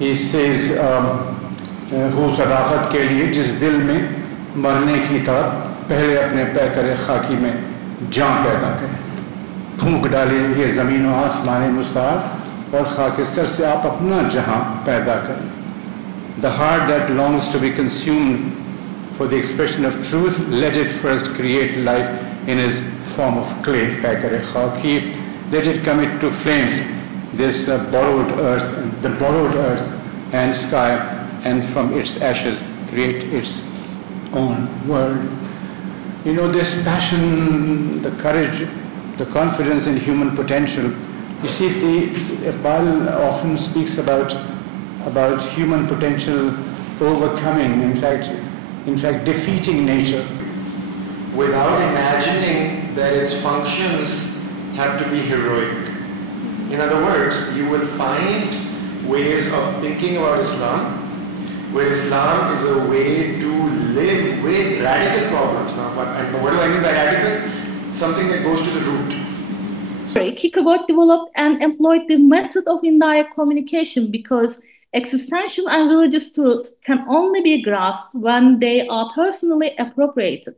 he says हो सदाकत के लिए जिस दिल में मरने की तार पहले अपने पैकर खाकी में जान पैदा करें, फूंक डालें ये ज़मीन और आसमान मुस्तार और खाकिस्तर से आप अपना जहां पैदा करें. The heart that longs to be consumed for the expression of truth, let it first create life in his form of clay, पैकर खाकी. Let it commit to flames this borrowed earth and sky, and from its ashes create its own world. You know, this passion, the courage, the confidence in human potential. You see, Iqbal often speaks about human potential overcoming, in fact defeating nature. Without imagining that its functions have to be heroic. In other words, you will find ways of thinking about Islam, where Islam is a way to live with radical problems. Now, what do I mean by radical? Something that goes to the root. Kierkegaard developed and employed the method of indirect communication because existential and religious truths can only be grasped when they are personally appropriated.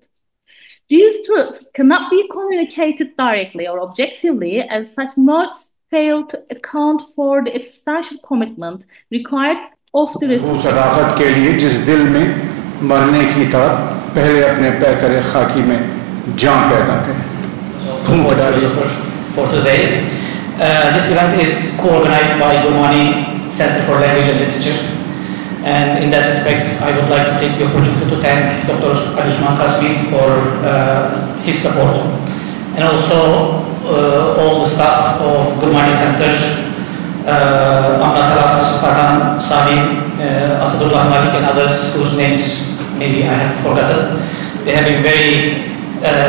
These truths cannot be communicated directly or objectively, as such modes fail to account for the existential commitment required of the recipient. सदाकत के लिए जिस दिल में मरने की तार पहले अपने पैकर खाकी में जान पैदा करें. For today, this event is co-organized by Gurmani Centre for Language and Literature, and in that respect, I would like to take the opportunity to thank Dr. Allama for his support, and also all the staff of Gurmani Centre, Amnatarat, Farhan, Sami, Asadullah Malik, and others whose names maybe I have forgotten. They have been very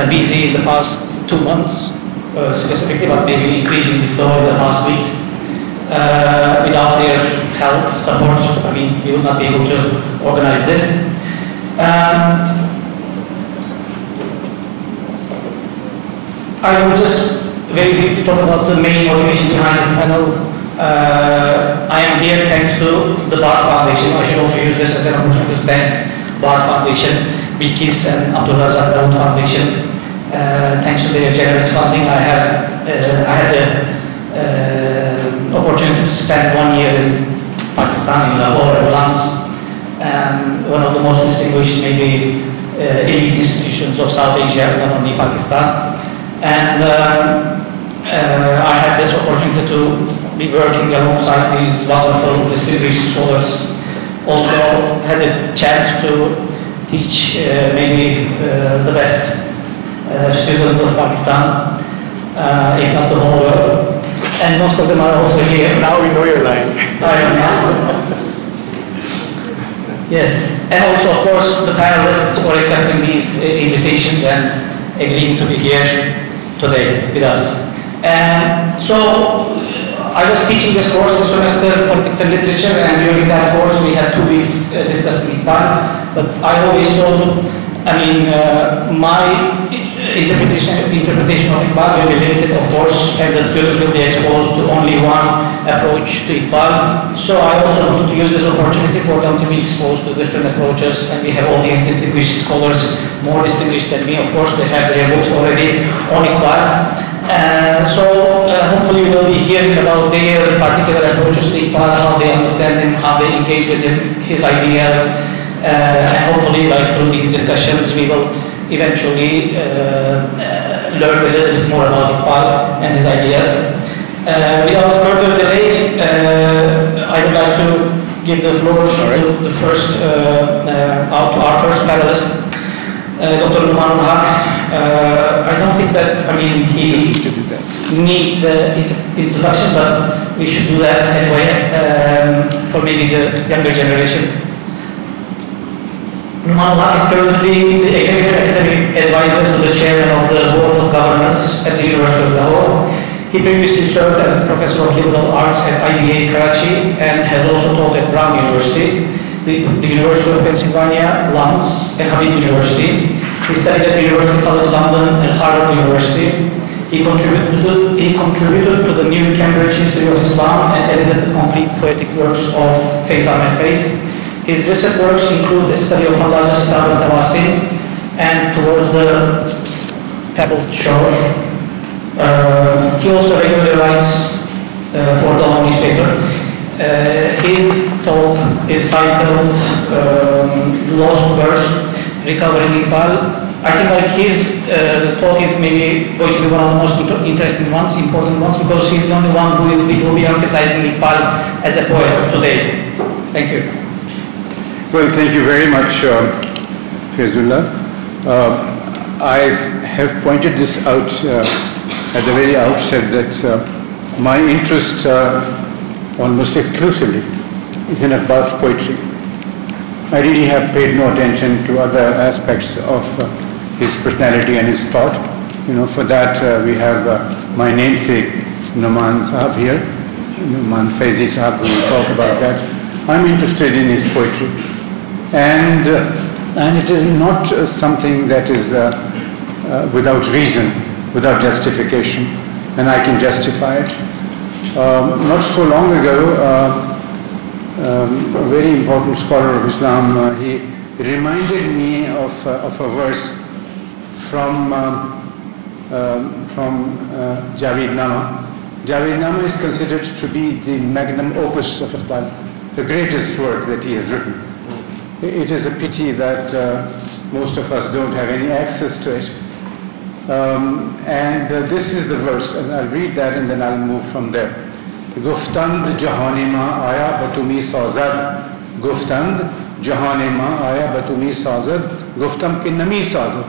busy in the past 2 months, specifically, but maybe increasingly so in the past weeks. Without their help, support, I mean, we would not be able to organize this. I will just very briefly talk about the main motivation behind this panel. I am here thanks to the Bart Foundation. I should also use this as an opportunity to thank Bart Foundation, Bilkis and Abdulrazak Dawood Foundation. Thanks to their generous funding, I had the opportunity to spend 1 year in Pakistan, in Lahore, at LUMS, one of the most distinguished, maybe elite institutions of South Asia, not only Pakistan. And I had this opportunity to be working alongside these wonderful, distinguished scholars. Also had a chance to teach maybe the best students of Pakistan, if not the whole world. And most of them are also here. Now we know you're lying. I am not. Yes, and also of course the panelists for accepting these invitations and agreeing to be here today with us. And so I was teaching this course this semester, Politics and Literature, and during that course we had 2 weeks discussing Iqbal, but I always told, I mean, my interpretation of Iqbal will be limited, of course, and the students will be exposed to only one approach to Iqbal. So I also wanted to use this opportunity for them to be exposed to different approaches, and we have all these distinguished scholars, more distinguished than me, of course. They have their books already on Iqbal. So hopefully we'll be hearing about their particular approaches to Iqbal, how they understand him, how they engage with him, his ideas, and hopefully, like through these discussions, we will eventually learn a little bit more about Iqbal and his ideas. Without further delay, I would like to give the floor to the first, to our first panelist, Dr. Nomanul Haq. I don't think that, I mean, he needs introduction, but we should do that anyway for maybe the younger generation. Nomanul Haq is currently the Executive Academic Advisor to the Chairman of the Board of Governors at the University of Lahore. He previously served as Professor of Liberal Arts at IBA Karachi and has also taught at Brown University, the University of Pennsylvania, LUMS, and Habib University. He studied at University College London and Harvard University. He contributed to the New Cambridge History of Islam and edited the complete poetic works of Faith Ahmed Faith. His recent works include the study of Allah's Kitab al-Tawasin and Towards the Pebbled Shore. He also regularly writes for the LUMS newspaper. His talk is titled Lost Verse, Recovering Iqbal. I think like his talk is maybe going to be one of the most interesting ones, important ones, because he's the only one who will be emphasizing Iqbal as a poet today. Thank you. Well, thank you very much, Faizullah. I have pointed this out at the very outset that my interest almost exclusively is in Iqbal's poetry. I really have paid no attention to other aspects of his personality and his thought. You know, for that we have my namesake Nauman Sahab here, Nauman Faizi Sahab, who will talk about that. I'm interested in his poetry, and it is not something that is without reason, without justification, and I can justify it. Not so long ago, a very important scholar of Islam, he reminded me of a verse from Javed Nama. Javed Nama is considered to be the magnum opus of Iqbal, the greatest work that he has written. It is a pity that most of us don't have any access to it. This is the verse, and I'll read that and then I'll move from there. Guftand jahane ma aya batumi sazad, guftand jahane ma aya batumi sazad, guftam ki nami sazad,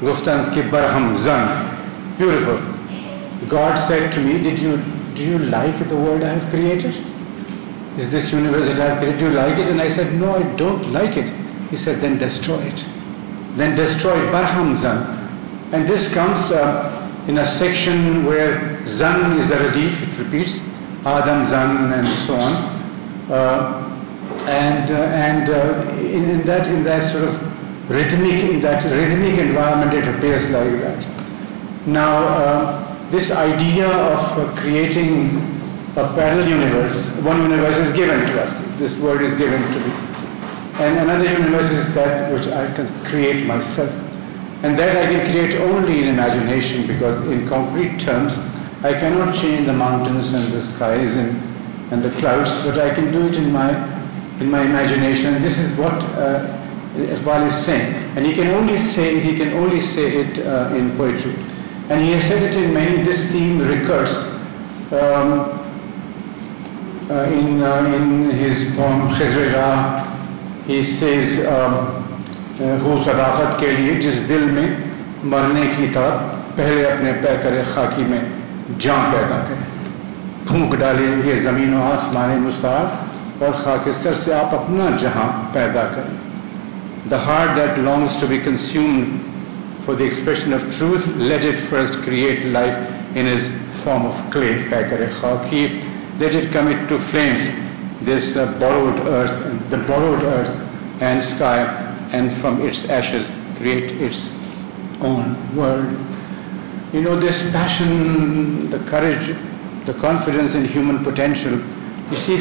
guftand ki barham zan. Beautiful. God said to me, do you like the world I have created? Is this universe that I have created, do you like it? And I said, no, I don't like it. He said, then destroy it. Then destroy it, barham zan. And this comes in a section where zan is the radif, it repeats, Adam, Zan, and so on, in that sort of rhythmic environment, it appears like that. Now, this idea of creating a parallel universe, one universe is given to us. This world is given to me, and another universe is that which I can create myself, and that I can create only in imagination, because in concrete terms, I cannot change the mountains and the skies and the clouds, but I can do it in my imagination. This is what Iqbal is saying, and he can only say it in poetry, and he has said it in many. This theme recurs in his poem Khizr-e-Rah. He says, "Hu sadaqat ke liye jis dil mein marne ki taraf pehle apne paikare khaki mein जान पैदा करें, फूंक डालें ये ज़मीन और आसमान मुस्तार और खाकिस्तर से आप अपना जहां पैदा करें. The heart that longs to be consumed for the expression of truth, let it first create life in its form of clay, paikare khaki. Let it commit to flames this borrowed earth and sky, and from its ashes create its own world." You know, this passion, the courage, the confidence in human potential. You see,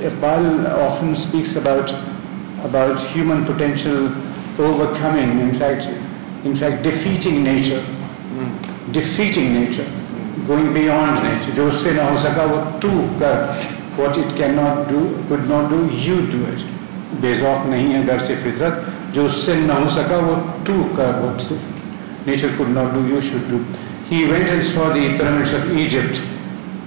Iqbal often speaks about human potential overcoming, in fact, defeating nature, going beyond nature. Jo usse na ho saka wo tu kar, what it could not do, you do it. Bezauq nahi hai gar se fitrat, jo usse na ho saka wo tu kar, what nature could not do, you should do. He went and saw the pyramids of Egypt,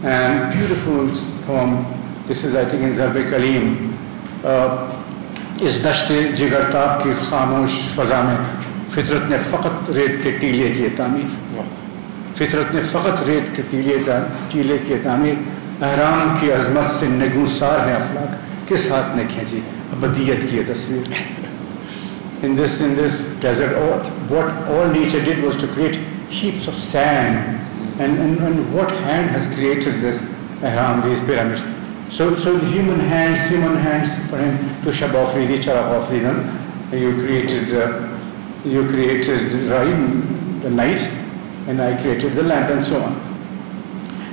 and beautiful poem. This is, I think, in Zarb Kalim. इस दश्ते जिगरताब की खामोश फ़ज़ा में फितरत ने फ़कत रेत के टीले की तामीर, फितरत ने फ़कत रेत के टीले की तामीर, अहराम की अज़मत से नगूसार है अफलाक, किस हाथ ने खींची अबदियत की तस्वीर. In this desert, what all nature did was to create heaps of sand, and what hand has created this ihram, these pyramids? So human hands for him to Shab Afridi, Charab Afridan, you created the night, and I created the lamp, and so on.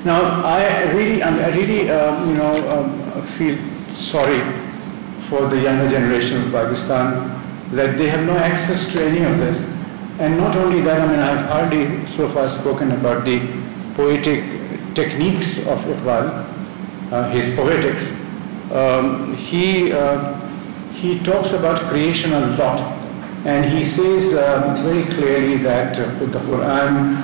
Now, I really feel sorry for the younger generation of Pakistan that they have no access to any of this. And not only that, I mean, I have hardly so far spoken about the poetic techniques of Iqbal, his poetics. He talks about creation a lot, and he says very clearly that the Quran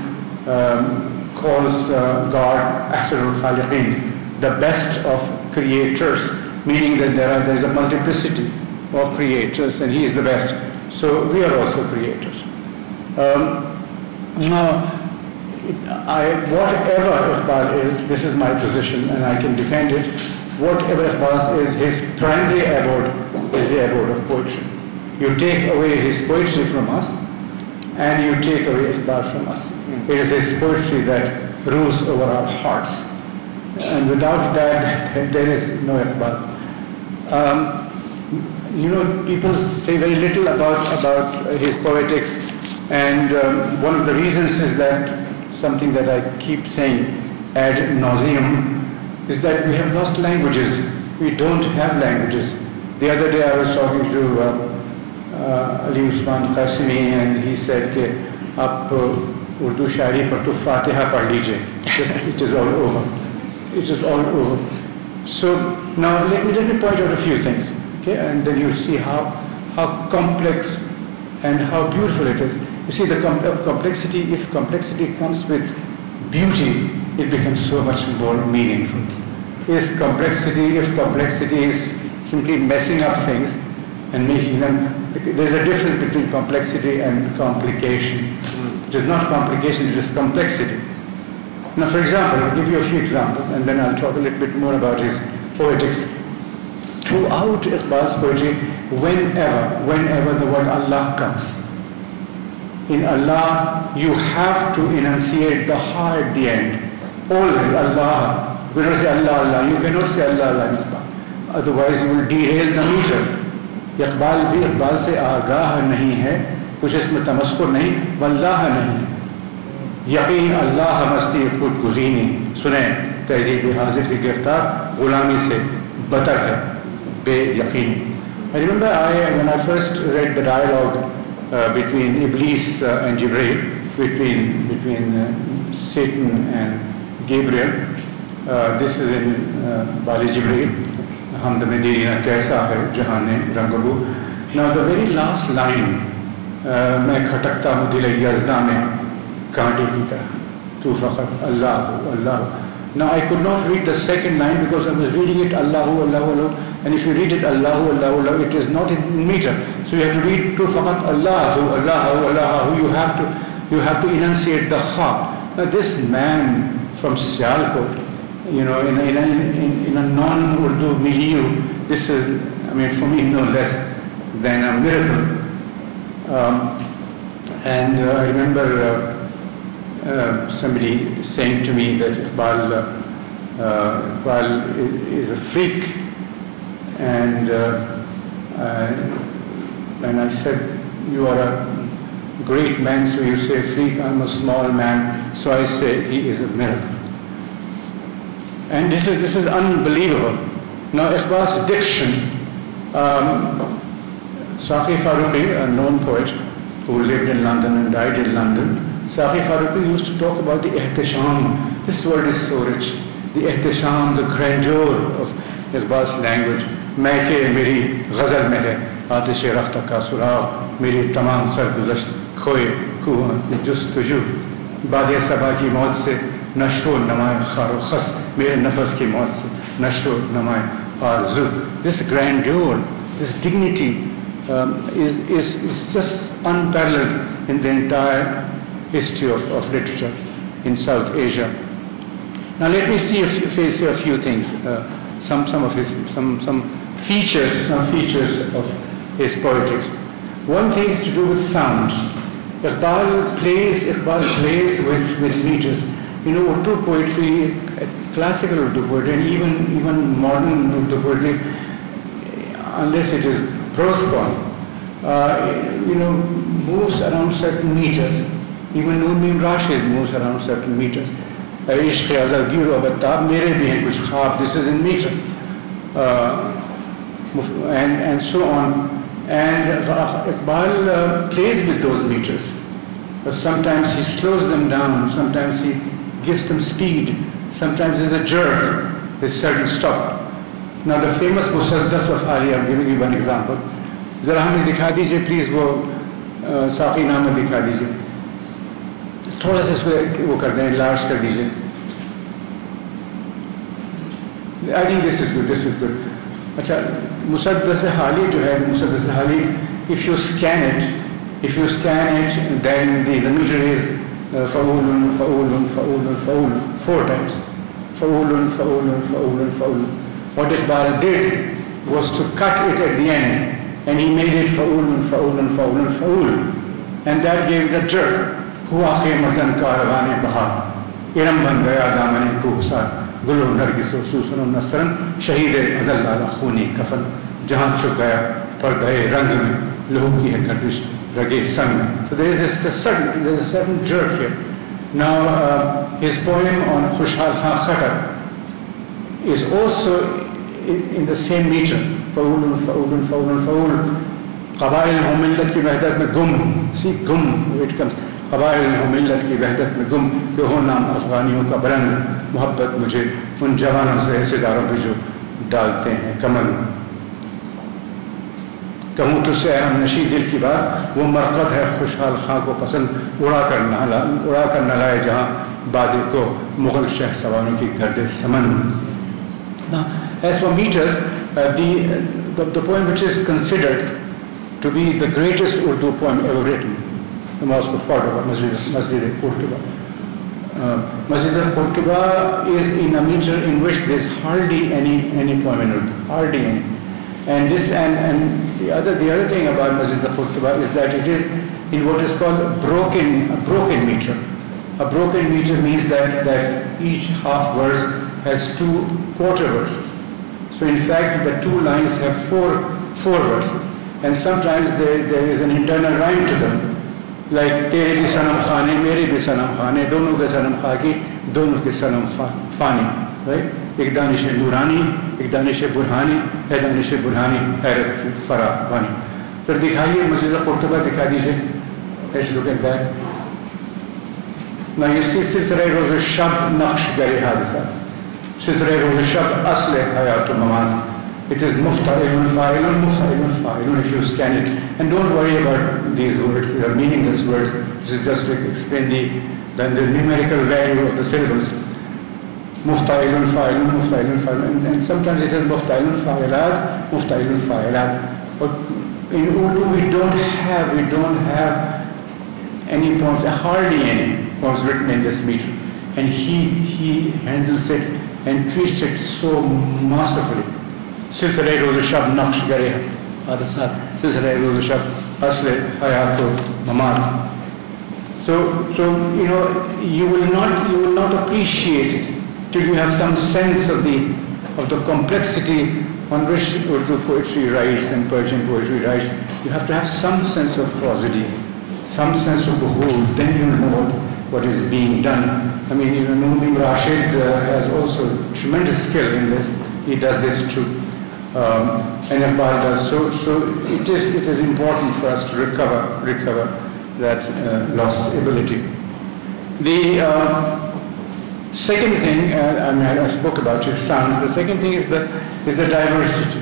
calls God Ahsanul Khaliqin, the best of creators, meaning that there is a multiplicity of creators, and he is the best. So we are also creators. Now, whatever Iqbal is, this is my position, and I can defend it. Whatever Iqbal is, his primary abode is the abode of poetry. You take away his poetry from us, and you take away Iqbal from us. It is his poetry that rules over our hearts. And without that, there is no Iqbal. People say very little about his poetics, and one of the reasons is that something that I keep saying ad nauseum is that we have lost languages. We don't have languages. The other day I was talking to Ali Usman Qasimi, and he said that aap Urdu shairi par to Fatiha pad lijiye. It is all over. It is all over. So now let me point out a few things, okay? And then you see how complex and how beautiful it is. You see the complexity. If complexity comes with beauty, it becomes so much more meaningful. If complexity is simply messing up things and making them, there's a difference between complexity and complication. It is not complication, it is complexity. Now, for example, I'll give you a few examples, and then I'll talk a little bit more about his poetics. Throughout Iqbal's poetry, whenever the word Allah comes, in Allah, you have to enunciate the ha at the end. Always Allah. You cannot say Allah, Allah. You cannot say Allah, Allah in Iqbal. Otherwise, you will derail the meter. Iqbal भी Iqbal से आगाह नहीं है, कुछ इसमें तमस्कुर नहीं, वल्लाह नहीं. यकीन अल्लाह मस्ती खुद गुज़ीनी सुने तहज़ीब हाजिर की गिरफ्तार गुलामी से बतर है बेयकीनी. I remember when I first read the dialogue between Iblis and Jibreel, between Satan and Gabriel. This is in Bali Jibreel. Hamd Medina kaisa hai jahan rangabu. Now the very last line, मैं खटकता हूँ दिल यज़दा में कांटे की तरह, तू फ़क़त अल्लाह अल्लाह. Now I could not read the second line because I was reading it Allahu Allahu Allahu, and if you read it Allahu Allahu Allahu, it is not in meter. So you have to read tu faqat Allahu Allahu Allahu. You have to enunciate the ha. Now this man from Sialkot, in a non-Urdu milieu, this is, I mean, for me, no less than a miracle. And I remember somebody saying to me that Iqbal is a freak, and I said, you are a great man, so you say freak, I'm a small man, so I say he is a miracle. And this is unbelievable. Now Iqbal's diction, Saqi Farooqi, a known poet who lived in London and died in London, Saqi Farooqi used to talk about the ihtisham. This word is so rich. The ihtisham, the grandeur of Iqbal's language. मैं के मेरी गज़ल में है आतिश रफ्ता का सुराग, मेरी तमाम सरगुज़श्त खोए हुआ जुस्तजू, बादे सबा की मौत से नशो नमाए खारो खस, मेरे नफस की मौत से नशो नमाए आरज़ू. This grandeur, this dignity is just unparalleled in the entire history of literature in South Asia. Now let me say a few things, some features of his poetics. One thing is to do with sounds. Iqbal plays with meters. Urdu poetry, classical Urdu poetry, and even modern Urdu poetry, unless it is prose poem, moves around certain meters. Even Noman Rashid moves around certain meters. Ishq Azalgir wa Battab, mere bhi hai kuch khab, this is in meter. And so on. And Iqbal plays with those meters. But sometimes he slows them down, sometimes he gives them speed, sometimes there's a jerk, there's certain stop. Now the famous Musaddas of Ali, I'm giving you one example. Zara hame dikha dijiye, please wo Saqi nama dikha dijiye. Thoda sa isko wo kar dein, large kar dijiye. I think this is good, this is good. Acha, Musaddas Hali jo hai, Musaddas Hali, if you scan it, then the meter is fa'ulun, fa'ulun, fa'ulun, fa'ulun, 4 times. Fa'ulun, fa'ulun, fa'ulun, fa'ulun. What Iqbal did was to cut it at the end, and he made it fa'ulun, fa'ulun, fa'ulun, fa'ul. And that gave the jerk. Hua khemazan karavane bahar. Iram ban gaya damane kuhsar. Gulu nargiso susunun nasran. Shahid azallala khuni kafan. Jahan chuk gaya pardae rang mein. Lohu ki hai gardish. So there is a certain jerk here. Now his poem on Khushhal Khan Khatar is also in the same meter. Faulun, faulun, faulun, faul. Qabail ho millat ki wahdat mein gum. See gum, it comes. Qabail ho millat ki wahdat mein gum. Ke ho naam Afghaniyon ka buland. Muhabbat mujhe un javanon se sidaron pe jo डालते हैं कमल कहूँ तुझसे हम नशी दिल की बात वो मरकत है खुशहाल खां को पसंद उड़ा कर न लाए जहाँ बादल को मुगल शह सवारों की गर्दे समन. Now, as for meters, the poem which is considered to be the greatest Urdu poem ever written, the Mosque of Cordoba, Masjid al-Qurtuba. Masjid al-Qurtuba is in a meter in which there is hardly any poem in Urdu, hardly any. And this and the other thing about Masjid al-Qurtuba is that it is in what is called a broken meter. A broken meter means that each half verse has 2 quarter verses. So in fact the 2 lines have four verses, and sometimes there is an internal rhyme to them, like tere bhi sanam khane, mere bhi sanam khane, dono ke sanam khaki, dono ke sanam fani, right? एक दानिश नूरानी, एक दानिश बुरहानी, है दानिश बुरहानी, हैरत की फरावानी. तो दिखाइए मस्जिद कुर्तुबा दिखा दीजिए. Let's look at that. Now you see सिलसिला रोज़ शब नक्श गरे हादिसात. सिलसिला रोज़ शब असले हयात ममात. It is mufta'ilun fa'ilun if you scan it. And don't worry about these words, they are meaningless words. This is just to explain the numerical value of the syllables. Mufta'ilun fa'ilun, and sometimes it is mufta'ilun fa'ilat. But in Urdu we don't have any poems, hardly any poems written in this meter. And he handles it and treats it so masterfully. Silsile roz shab naqsh gare hadisat, silsile roz shab asle hayat mamat. So you will not appreciate it till you have some sense of the complexity on which Urdu poetry writes and Persian poetry writes. You have to have some sense of prosody, some sense of the whole, then you know what is being done. I mean, Noman Rashid has also tremendous skill in this. He does this too. And Iqbal does. So it is important for us to recover that lost ability. The second thing, I spoke about his sons. The second thing is the diversity.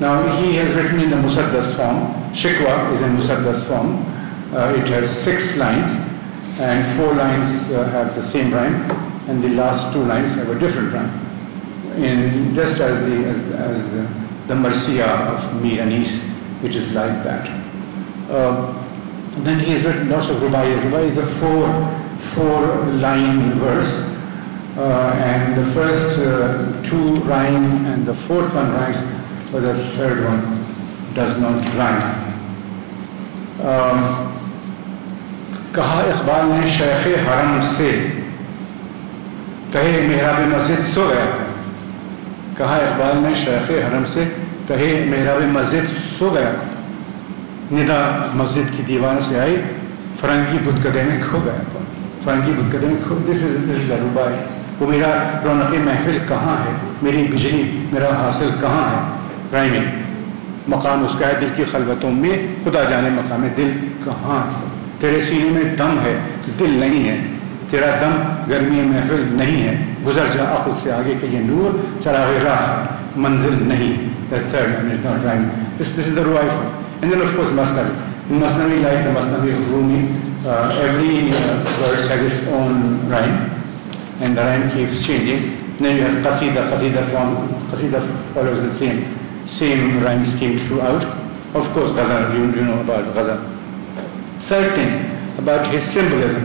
Now he has written in the Musaddas form. Shikwa is in Musaddas form. It has 6 lines, and 4 lines have the same rhyme, and the last 2 lines have a different rhyme. Just as the Marsiya of Mir Anis, which is like that. Then he has written lots of Rubai. Rubai is a 4-line verse, and the first 2 rhyme, and the 4th one rhymes, but the 3rd one does not rhyme. कहा इक़बाल ने शेख़े हरम से तहे मेहराब मस्जिद सो गया. कहा इक़बाल ने शेख़े हरम से तहे मेहराब मस्जिद सो गया. निदा मस्जिद की दीवारों से आई, फरंगी बुदकदे में खो गया, फरंगी बुदकदे में खो, दिस इज अ रुबाई। वो मेरा रौनक महफिल कहाँ है, मेरी बिजली मेरा हासिल कहाँ है, राइमिंग मकाम उसका है दिल की खलवतों में, खुदा जाने मकाम दिल कहाँ है, तेरे सीने में दम है दिल नहीं है, तेरा दम गर्मी महफिल नहीं है, गुजर जा अक्ल से आगे के ये नूर, चराग़ राह मंजिल नहीं। That's third one, it's not rhyming. This is the ruwai form. And then of course Masnavi. In Masnavi, like the Masnavi of Rumi, every verse has its own rhyme, and the rhyme keeps changing. And then you have qasida. Qasida follows the same rhyme scheme throughout. Of course, ghazal, you know about ghazal. Third thing about his symbolism,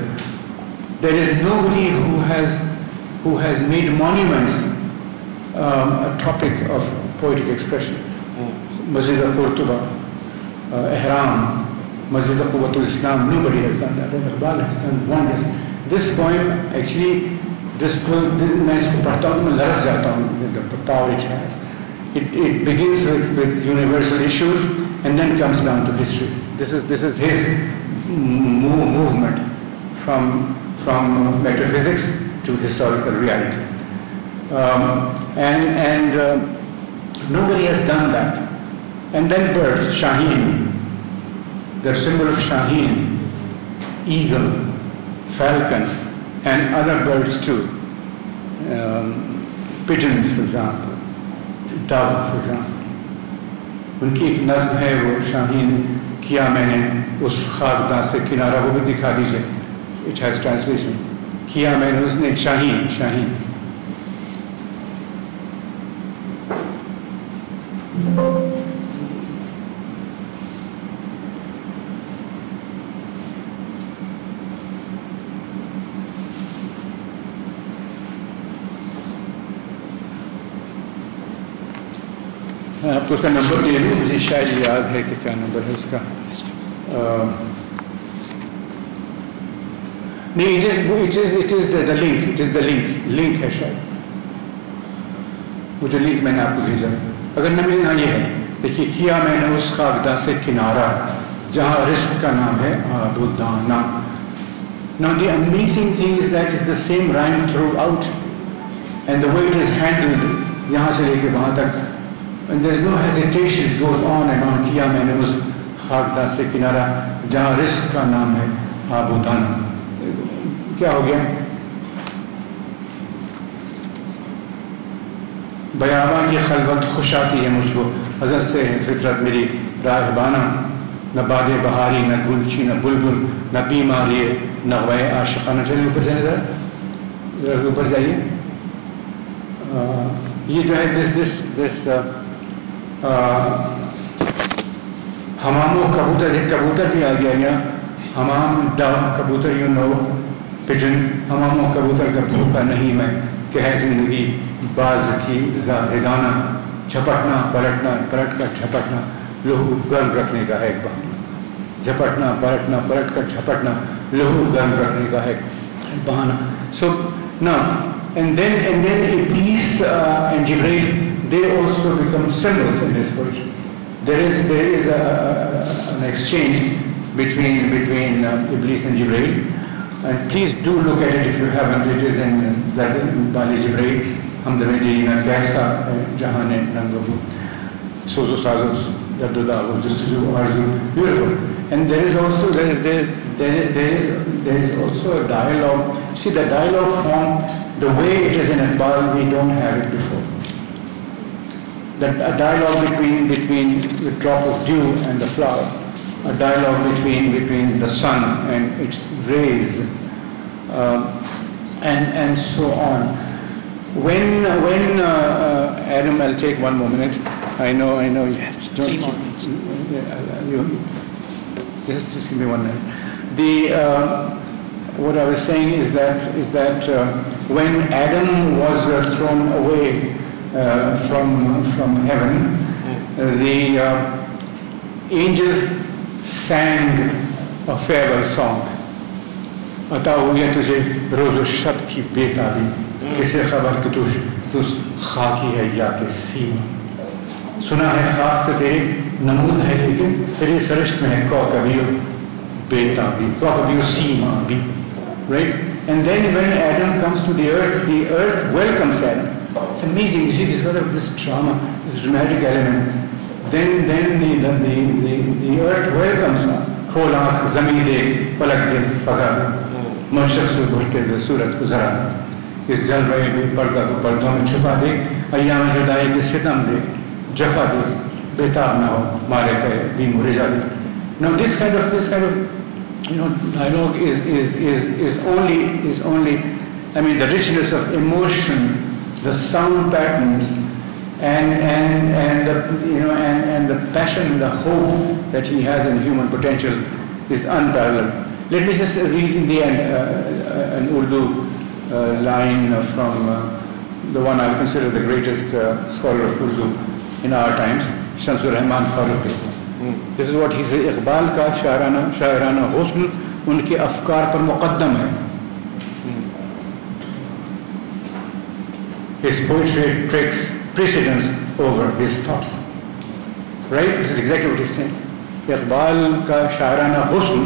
there is nobody who has made monuments a topic of poetic expression. Masjid al-Qurtuba, Ihram, Masjid al-Quwwatul Islam, nobody has done that. Iqbal has done wonders. This poem actually, मैं इसको पढ़ता हूँ, मैं लरस जाता हूँ, the power it has. It begins with universal issues and then comes down to history. This is his movement from metaphysics to historical reality. Nobody has done that. And then birds, Shaheen, the symbol of Shaheen, eagle, falcon, and other birds too. Pigeons, for example, dove, for example. उनकी एक नज़्म है वो शाहीन किया मैंने उस खाकदां से किनारा, वो भी दिखा दीजिए. It has translation. किया मैंने उसने शाहीन. आपको उसका नंबर दे दूँ, मुझे शायद याद है कि क्या नंबर है उसका. नहीं, it is the link. It is the link है शायद. वो जो लिंक मैंने आपको भेजा, अगर न मिले, हाँ ये है. देखिए, किया मैंने उस खाकदां से किनारा जहाँ रिस्क का नाम है आबुदाना. Now the amazing thing is that it's the same rhyme throughout, and the way it is handled यहाँ से लेके वहाँ तक. And there's no hesitation, it goes on and on. किया मैंने उस खाकदां से किनारा जहाँ रिस्क का नाम है आबुदाना. क्या हो गया? बयाबां की खलवत खुश आती है मुझको, हज़रत से फितरत मेरी राहबाना. न बादे बहारी, न गुलची, न बुलबुल, न बीमारी, नग़्वाए आशिक़ाना. चलिए ऊपर जाइए, ज़रा ऊपर जाइए. ये जो है दिस हमामो कबूतर, एक कबूतर भी आ गया यहाँ. हमाम डव कबूतर, यू नो, पिजन. हमामो कबूतर का भूखा नहीं मैं, कि है जिंदगी बाज की जाहिदाना. झपटना पलटना, पलट कर झपटना, लहू गर्म रखने का है एक बहाना. झपटना पलटना, पलट कर झपटना, लहू गर्म रखने का है एक बहाना. So now and then Iblis and Jibreel, they also become symbols in this poetry. There is an exchange between Iblis and Jibreel, and please do look at it if you haven't. It is in Bali Jibreel, Hamdamedina Kaisa, Jahane Rangabu, Sozo Sazos, Dadudavo, Justuju Arzu, beautiful. And there is also a dialogue. See, the dialogue form, the way it is in Iqbal, we don't have it before. A dialogue between the drop of dew and the flower, a dialogue between the sun and its rays, and so on. When Adam, I'll take one more minute. I know you have to. 3 more minutes. Just give me 1 minute. What I was saying is that when Adam was thrown away from heaven, the angels sang a farewell song. अता हुए तुझे रोज़ो शब की बेताबी, किसे खबर कि तू खाकी है या कि सीमा. सुना है खाक से तेरे नमूद है, लेकिन तेरी सरिश्त में है कौकबियो. betabi, kakabi sima bhi, right? And then when Adam comes to the earth welcomes Adam. It's amazing. You see this sort of this drama, this dramatic element. Then the earth welcomes him. खोल आँख ज़मीन दे पलक दे फजा दे मशरक़ से उभरते हुए सूरज को ज़रा दे इस जलवायु में पर्दा को पर्दों में छुपा दे अय्याम जुदाई के सितम दे जफा दे बेताब ना हो मारे करे बीम रिजा दे. Now this kind of dialogue is only I mean the richness of emotion, the sound patterns, and the passion and the hope that he has in human potential is unparalleled. Let me just read in the end an Urdu line from the one I consider the greatest scholar of Urdu in our times, Shamsul Rahman Farooqi. This is what he said: Iqbal ka शायराना हुस्न उनके अफकार पर मुक़द्दम है. His poetry takes precedence over his thoughts. Right? This is exactly what he's saying. Iqbal का शायराना हुस्न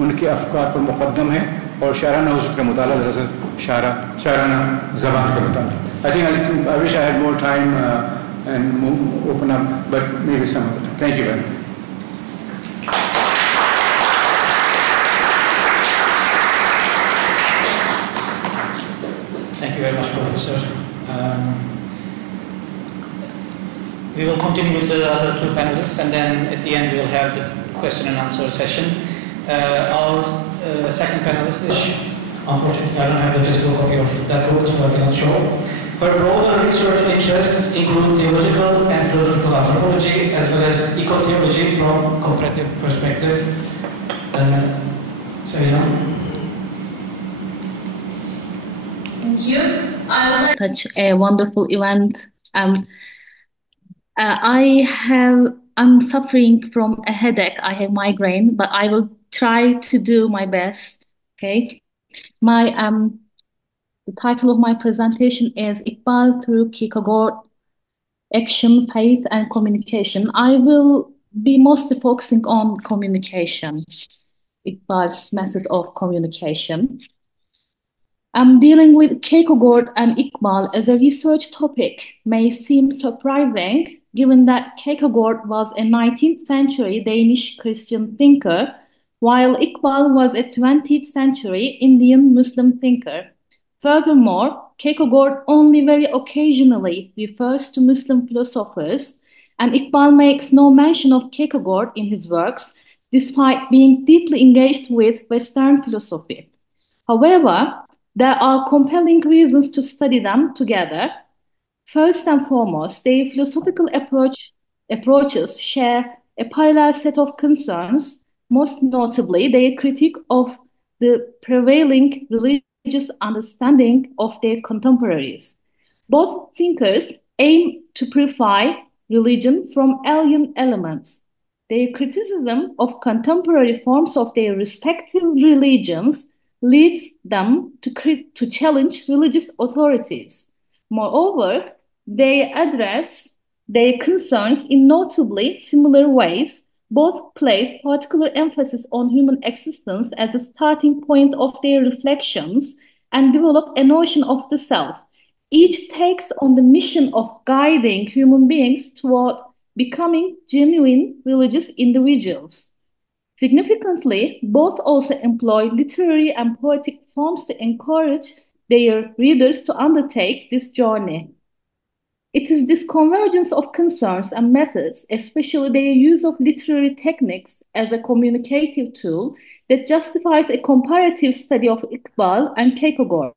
उनके अफकार पर मुक़द्दम है और शायराना हुस्न का मुताला दरअसल शायराना ज़बान का मुताला. I wish I had more time and open up, but maybe some other time. Thank you very much. Thank you very much, Professor. We will continue with the other two panelists, and then at the end we will have the question and answer session. Our second panelist is, unfortunately, I don't have the physical copy of that book, so I cannot show. Her broader research interests include theological and philosophical anthropology, as well as eco-theology from comparative perspective. Thank you. I would like to touch a wonderful event. I'm suffering from a headache. I have migraine, but I will try to do my best. Okay. The title of my presentation is Iqbal through Kierkegaard, Action, Faith, and Communication. I will be mostly focusing on communication, Iqbal's method of communication. Dealing with Kierkegaard and Iqbal as a research topic may seem surprising, given that Kierkegaard was a 19th century Danish Christian thinker, while Iqbal was a 20th century Indian Muslim thinker. Furthermore, Kierkegaard only very occasionally refers to Muslim philosophers, and Iqbal makes no mention of Kierkegaard in his works, despite being deeply engaged with Western philosophy. However, there are compelling reasons to study them together. First and foremost, their philosophical approaches share a parallel set of concerns, most notably their critique of the prevailing religious understanding of their contemporaries. Both thinkers aim to purify religion from alien elements. Their criticism of contemporary forms of their respective religions leads them to challenge religious authorities. Moreover, they address their concerns in notably similar ways. Both place particular emphasis on human existence as the starting point of their reflections and develop a notion of the self. Each takes on the mission of guiding human beings toward becoming genuine religious individuals. Significantly, both also employ literary and poetic forms to encourage their readers to undertake this journey. It is this convergence of concerns and methods, especially their use of literary techniques as a communicative tool, that justifies a comparative study of Iqbal and Kierkegaard.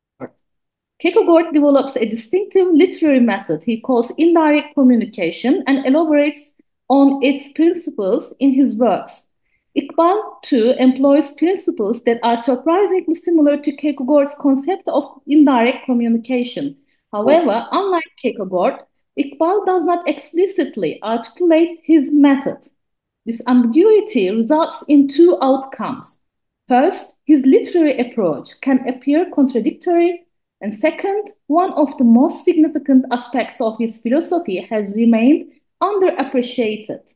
Kierkegaard develops a distinctive literary method he calls indirect communication and elaborates on its principles in his works. Iqbal, too, employs principles that are surprisingly similar to Kierkegaard's concept of indirect communication. However, unlike Kierkegaard, Iqbal does not explicitly articulate his method. This ambiguity results in two outcomes. First, his literary approach can appear contradictory, and second, one of the most significant aspects of his philosophy has remained underappreciated.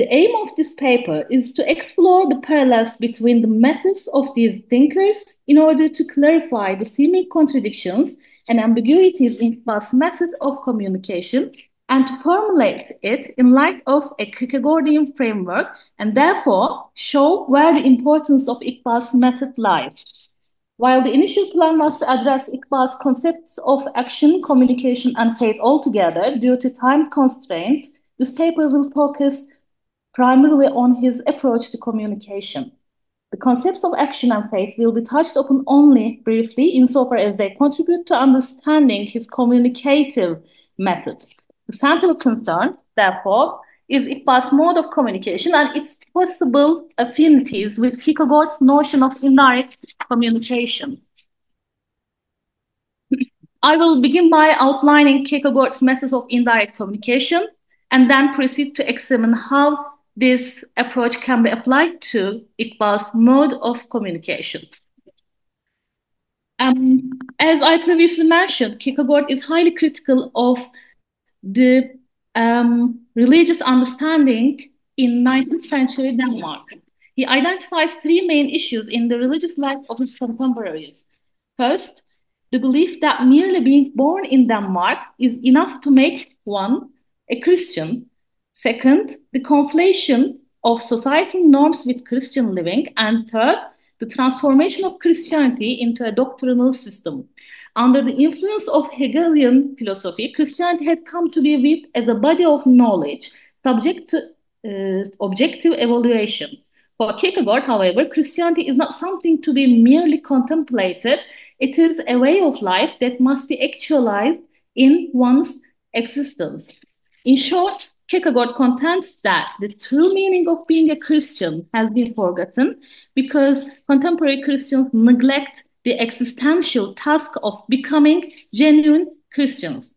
The aim of this paper is to explore the parallels between the methods of these thinkers in order to clarify the seeming contradictions and ambiguities in Iqbal's method of communication and to formulate it in light of a Kierkegaardian framework and therefore show where the importance of Iqbal's method lies. While the initial plan was to address Iqbal's concepts of action, communication, and faith altogether, due to time constraints, this paper will focus primarily on his approach to communication. The concepts of action and faith will be touched upon only briefly insofar as they contribute to understanding his communicative method. The central concern, therefore, is Iqbal's mode of communication and its possible affinities with Kierkegaard's notion of indirect communication. I will begin by outlining Kierkegaard's methods of indirect communication and then proceed to examine how this approach can be applied to Iqbal's mode of communication. As I previously mentioned, Kierkegaard is highly critical of the religious understanding in 19th century Denmark. He identifies three main issues in the religious life of his contemporaries. First, the belief that merely being born in Denmark is enough to make one a Christian. Second, the conflation of societal norms with Christian living. And third, the transformation of Christianity into a doctrinal system. Under the influence of Hegelian philosophy, Christianity had come to be viewed as a body of knowledge, subject to objective evaluation. For Kierkegaard, however, Christianity is not something to be merely contemplated. It is a way of life that must be actualized in one's existence. In short, Kierkegaard contends that the true meaning of being a Christian has been forgotten because contemporary Christians neglect the existential task of becoming genuine Christians.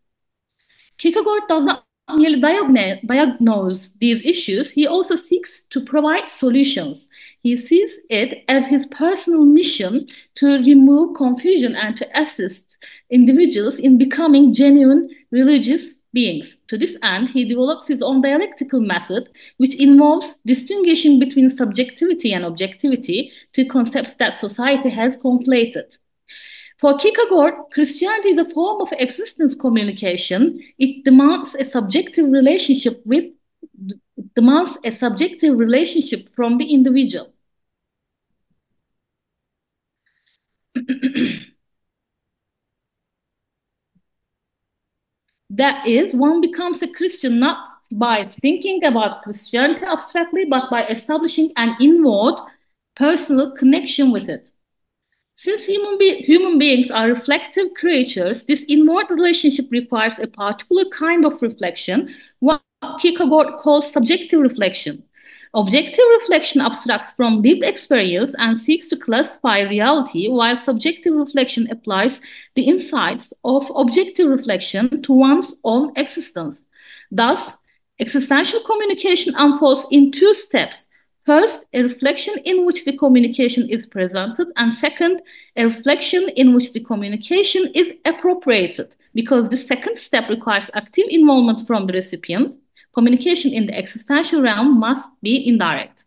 Kierkegaard does not merely diagnose these issues, he also seeks to provide solutions. He sees it as his personal mission to remove confusion and to assist individuals in becoming genuine religious beings. To this end, he develops his own dialectical method, which involves distinguishing between subjectivity and objectivity, two concepts that society has conflated. For Kierkegaard, Christianity is a form of existence communication. It demands a subjective relationship from the individual. That is, one becomes a Christian not by thinking about Christianity abstractly, but by establishing an inward personal connection with it. Since human beings are reflective creatures, this inward relationship requires a particular kind of reflection, what Kierkegaard calls subjective reflection. Objective reflection abstracts from lived experience and seeks to classify reality, while subjective reflection applies the insights of objective reflection to one's own existence. Thus, existential communication unfolds in two steps. First, a reflection in which the communication is presented, and second, a reflection in which the communication is appropriated. Because the second step requires active involvement from the recipient, communication in the existential realm must be indirect.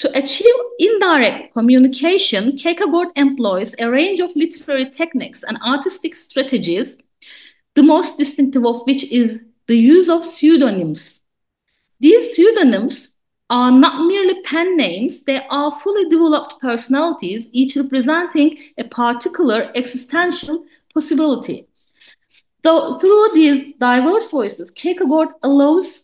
To achieve indirect communication, Kierkegaard employs a range of literary techniques and artistic strategies, the most distinctive of which is the use of pseudonyms. These pseudonyms are not merely pen names, they are fully developed personalities, each representing a particular existential possibility. Through these diverse voices, Kierkegaard allows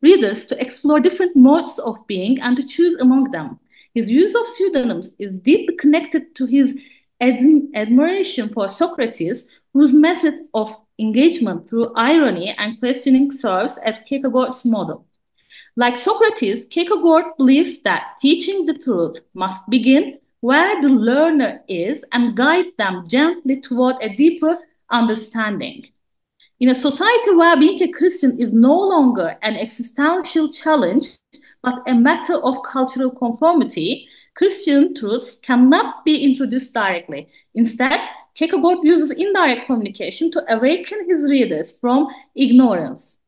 readers to explore different modes of being and to choose among them. His use of pseudonyms is deeply connected to his admiration for Socrates, whose method of engagement through irony and questioning serves as Kierkegaard's model. Like Socrates, Kierkegaard believes that teaching the truth must begin where the learner is and guide them gently toward a deeper understanding. In a society where being a Christian is no longer an existential challenge, but a matter of cultural conformity, Christian truths cannot be introduced directly. Instead, Kierkegaard uses indirect communication to awaken his readers from ignorance.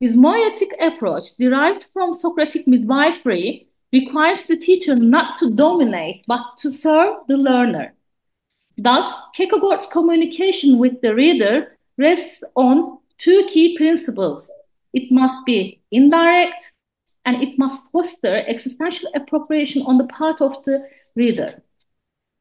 This moietic approach, derived from Socratic midwifery, requires the teacher not to dominate, but to serve the learner. Thus, Kierkegaard's communication with the reader rests on two key principles. It must be indirect, and it must foster existential appropriation on the part of the reader.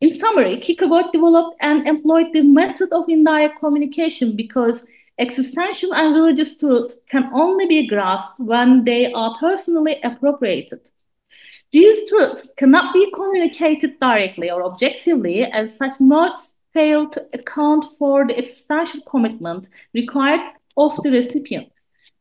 In summary, Kierkegaard developed and employed the method of indirect communication because existential and religious truths can only be grasped when they are personally appropriated. These truths cannot be communicated directly or objectively, as such modes fail to account for the existential commitment required of the recipient.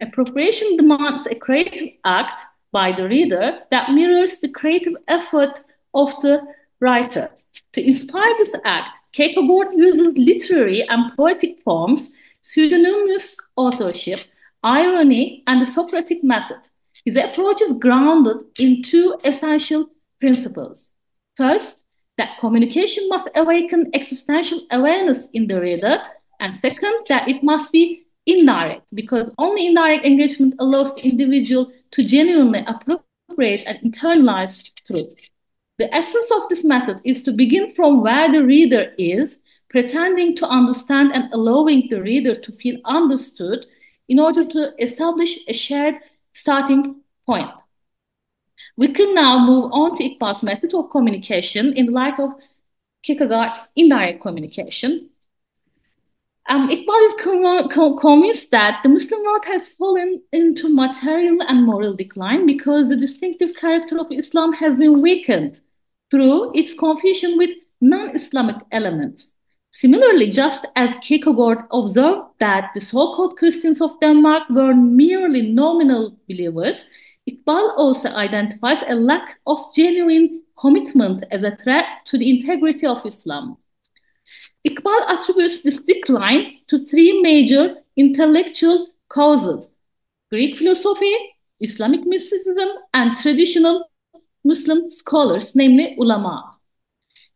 Appropriation demands a creative act by the reader that mirrors the creative effort of the writer. To inspire this act, Kierkegaard uses literary and poetic forms, pseudonymous authorship, irony, and the Socratic method. His approach is grounded in two essential principles. First, that communication must awaken existential awareness in the reader, and second, that it must be indirect, because only indirect engagement allows the individual to genuinely appropriate and internalize truth. The essence of this method is to begin from where the reader is, pretending to understand and allowing the reader to feel understood in order to establish a shared starting point. We can now move on to Iqbal's method of communication in light of Kierkegaard's indirect communication. Iqbal is convinced that the Muslim world has fallen into material and moral decline because the distinctive character of Islam has been weakened through its confusion with non-Islamic elements. Similarly, just as Kierkegaard observed that the so-called Christians of Denmark were merely nominal believers, Iqbal also identifies a lack of genuine commitment as a threat to the integrity of Islam. Iqbal attributes this decline to three major intellectual causes: Greek philosophy, Islamic mysticism, and traditional Muslim scholars, namely ulama.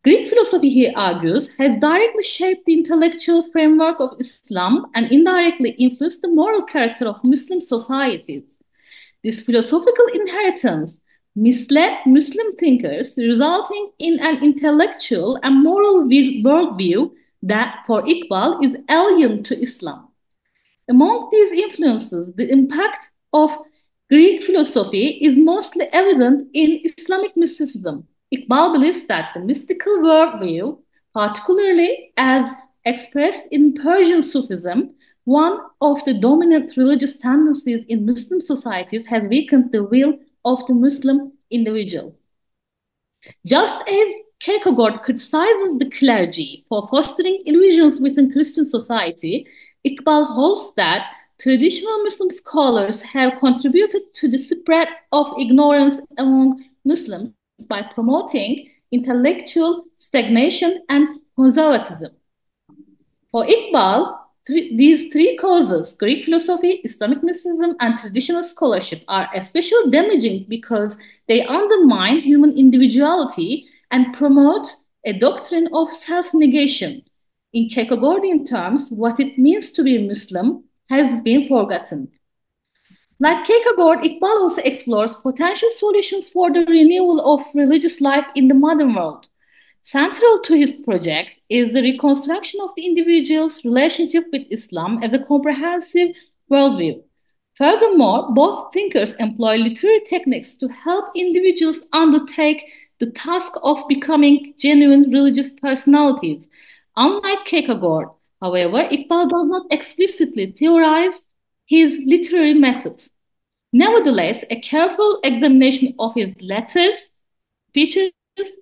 Greek philosophy, he argues, has directly shaped the intellectual framework of Islam and indirectly influenced the moral character of Muslim societies. This philosophical inheritance misled Muslim thinkers, resulting in an intellectual and moral worldview that, for Iqbal, is alien to Islam. Among these influences, the impact of Greek philosophy is mostly evident in Islamic mysticism. Iqbal believes that the mystical worldview, particularly as expressed in Persian Sufism, one of the dominant religious tendencies in Muslim societies, has weakened the will of the Muslim individual. Just as Kierkegaard criticizes the clergy for fostering illusions within Christian society, Iqbal holds that traditional Muslim scholars have contributed to the spread of ignorance among Muslims by promoting intellectual stagnation and conservatism. For Iqbal, these three causes, Greek philosophy, Islamic mysticism, and traditional scholarship, are especially damaging because they undermine human individuality and promote a doctrine of self-negation. In Kierkegaardian terms, what it means to be Muslim has been forgotten. Like Kierkegaard, Iqbal also explores potential solutions for the renewal of religious life in the modern world. Central to his project is the reconstruction of the individual's relationship with Islam as a comprehensive worldview. Furthermore, both thinkers employ literary techniques to help individuals undertake the task of becoming genuine religious personalities. Unlike Kierkegaard, however, Iqbal does not explicitly theorize his literary methods. Nevertheless, a careful examination of his letters, speeches,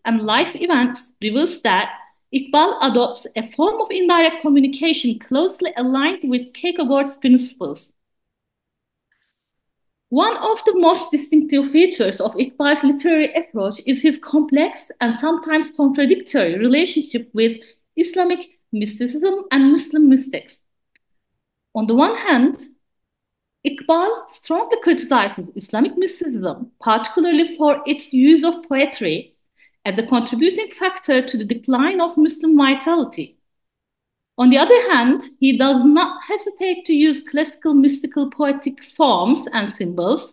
and life events reveals that Iqbal adopts a form of indirect communication closely aligned with Kierkegaard's principles. One of the most distinctive features of Iqbal's literary approach is his complex and sometimes contradictory relationship with Islamic mysticism and Muslim mystics. On the one hand, Iqbal strongly criticizes Islamic mysticism, particularly for its use of poetry, as a contributing factor to the decline of Muslim vitality. On the other hand, he does not hesitate to use classical mystical poetic forms and symbols,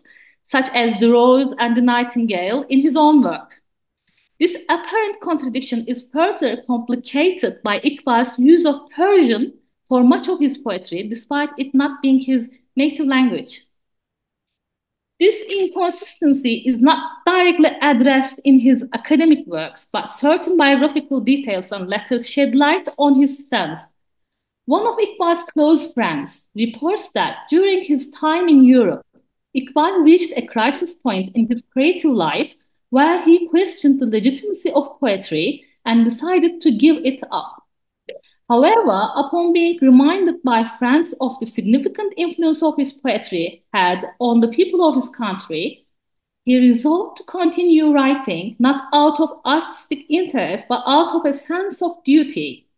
such as the rose and the nightingale, in his own work. This apparent contradiction is further complicated by Iqbal's use of Persian for much of his poetry, despite it not being his native language. This inconsistency is not directly addressed in his academic works, but certain biographical details and letters shed light on his stance. One of Iqbal's close friends reports that during his time in Europe, Iqbal reached a crisis point in his creative life where he questioned the legitimacy of poetry and decided to give it up. However, upon being reminded by friends of the significant influence of his poetry had on the people of his country, he resolved to continue writing not out of artistic interest but out of a sense of duty.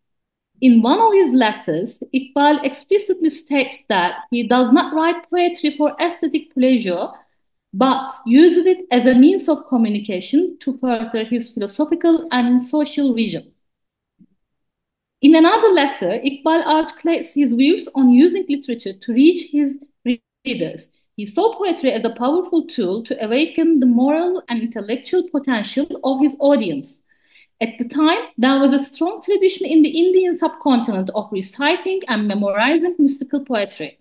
In one of his letters, Iqbal explicitly states that he does not write poetry for aesthetic pleasure, but uses it as a means of communication to further his philosophical and social vision. In another letter, Iqbal articulates his views on using literature to reach his readers. He saw poetry as a powerful tool to awaken the moral and intellectual potential of his audience. At the time, there was a strong tradition in the Indian subcontinent of reciting and memorizing mystical poetry.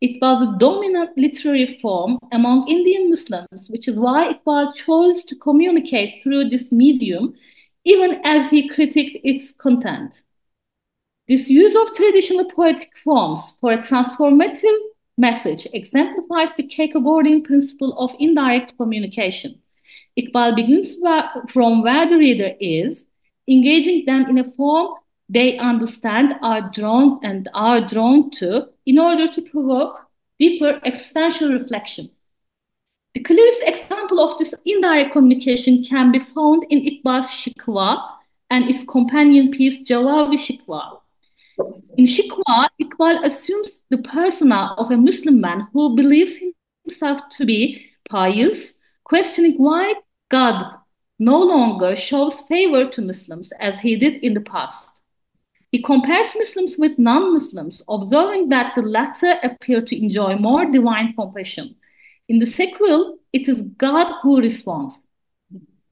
It was a dominant literary form among Indian Muslims, which is why Iqbal chose to communicate through this medium, even as he critiqued its content. This use of traditional poetic forms for a transformative message exemplifies the Kierkegaardian principle of indirect communication. Iqbal begins from where the reader is, engaging them in a form they understand, are drawn to, in order to provoke deeper existential reflection. The clearest example of this indirect communication can be found in Iqbal's Shikwa and its companion piece, Jawabi Shikwa. In Shikwa, Iqbal assumes the persona of a Muslim man who believes himself to be pious, questioning why God no longer shows favor to Muslims as he did in the past. He compares Muslims with non-Muslims, observing that the latter appear to enjoy more divine compassion. In the sequel, it is God who responds.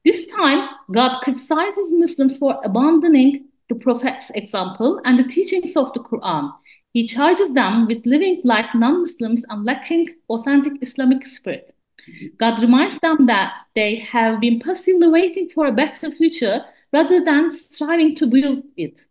This time, God criticizes Muslims for abandoning the Prophet's example and the teachings of the Quran. He charges them with living like non-Muslims and lacking authentic Islamic spirit. God reminds them that they have been passively waiting for a better future rather than striving to build it.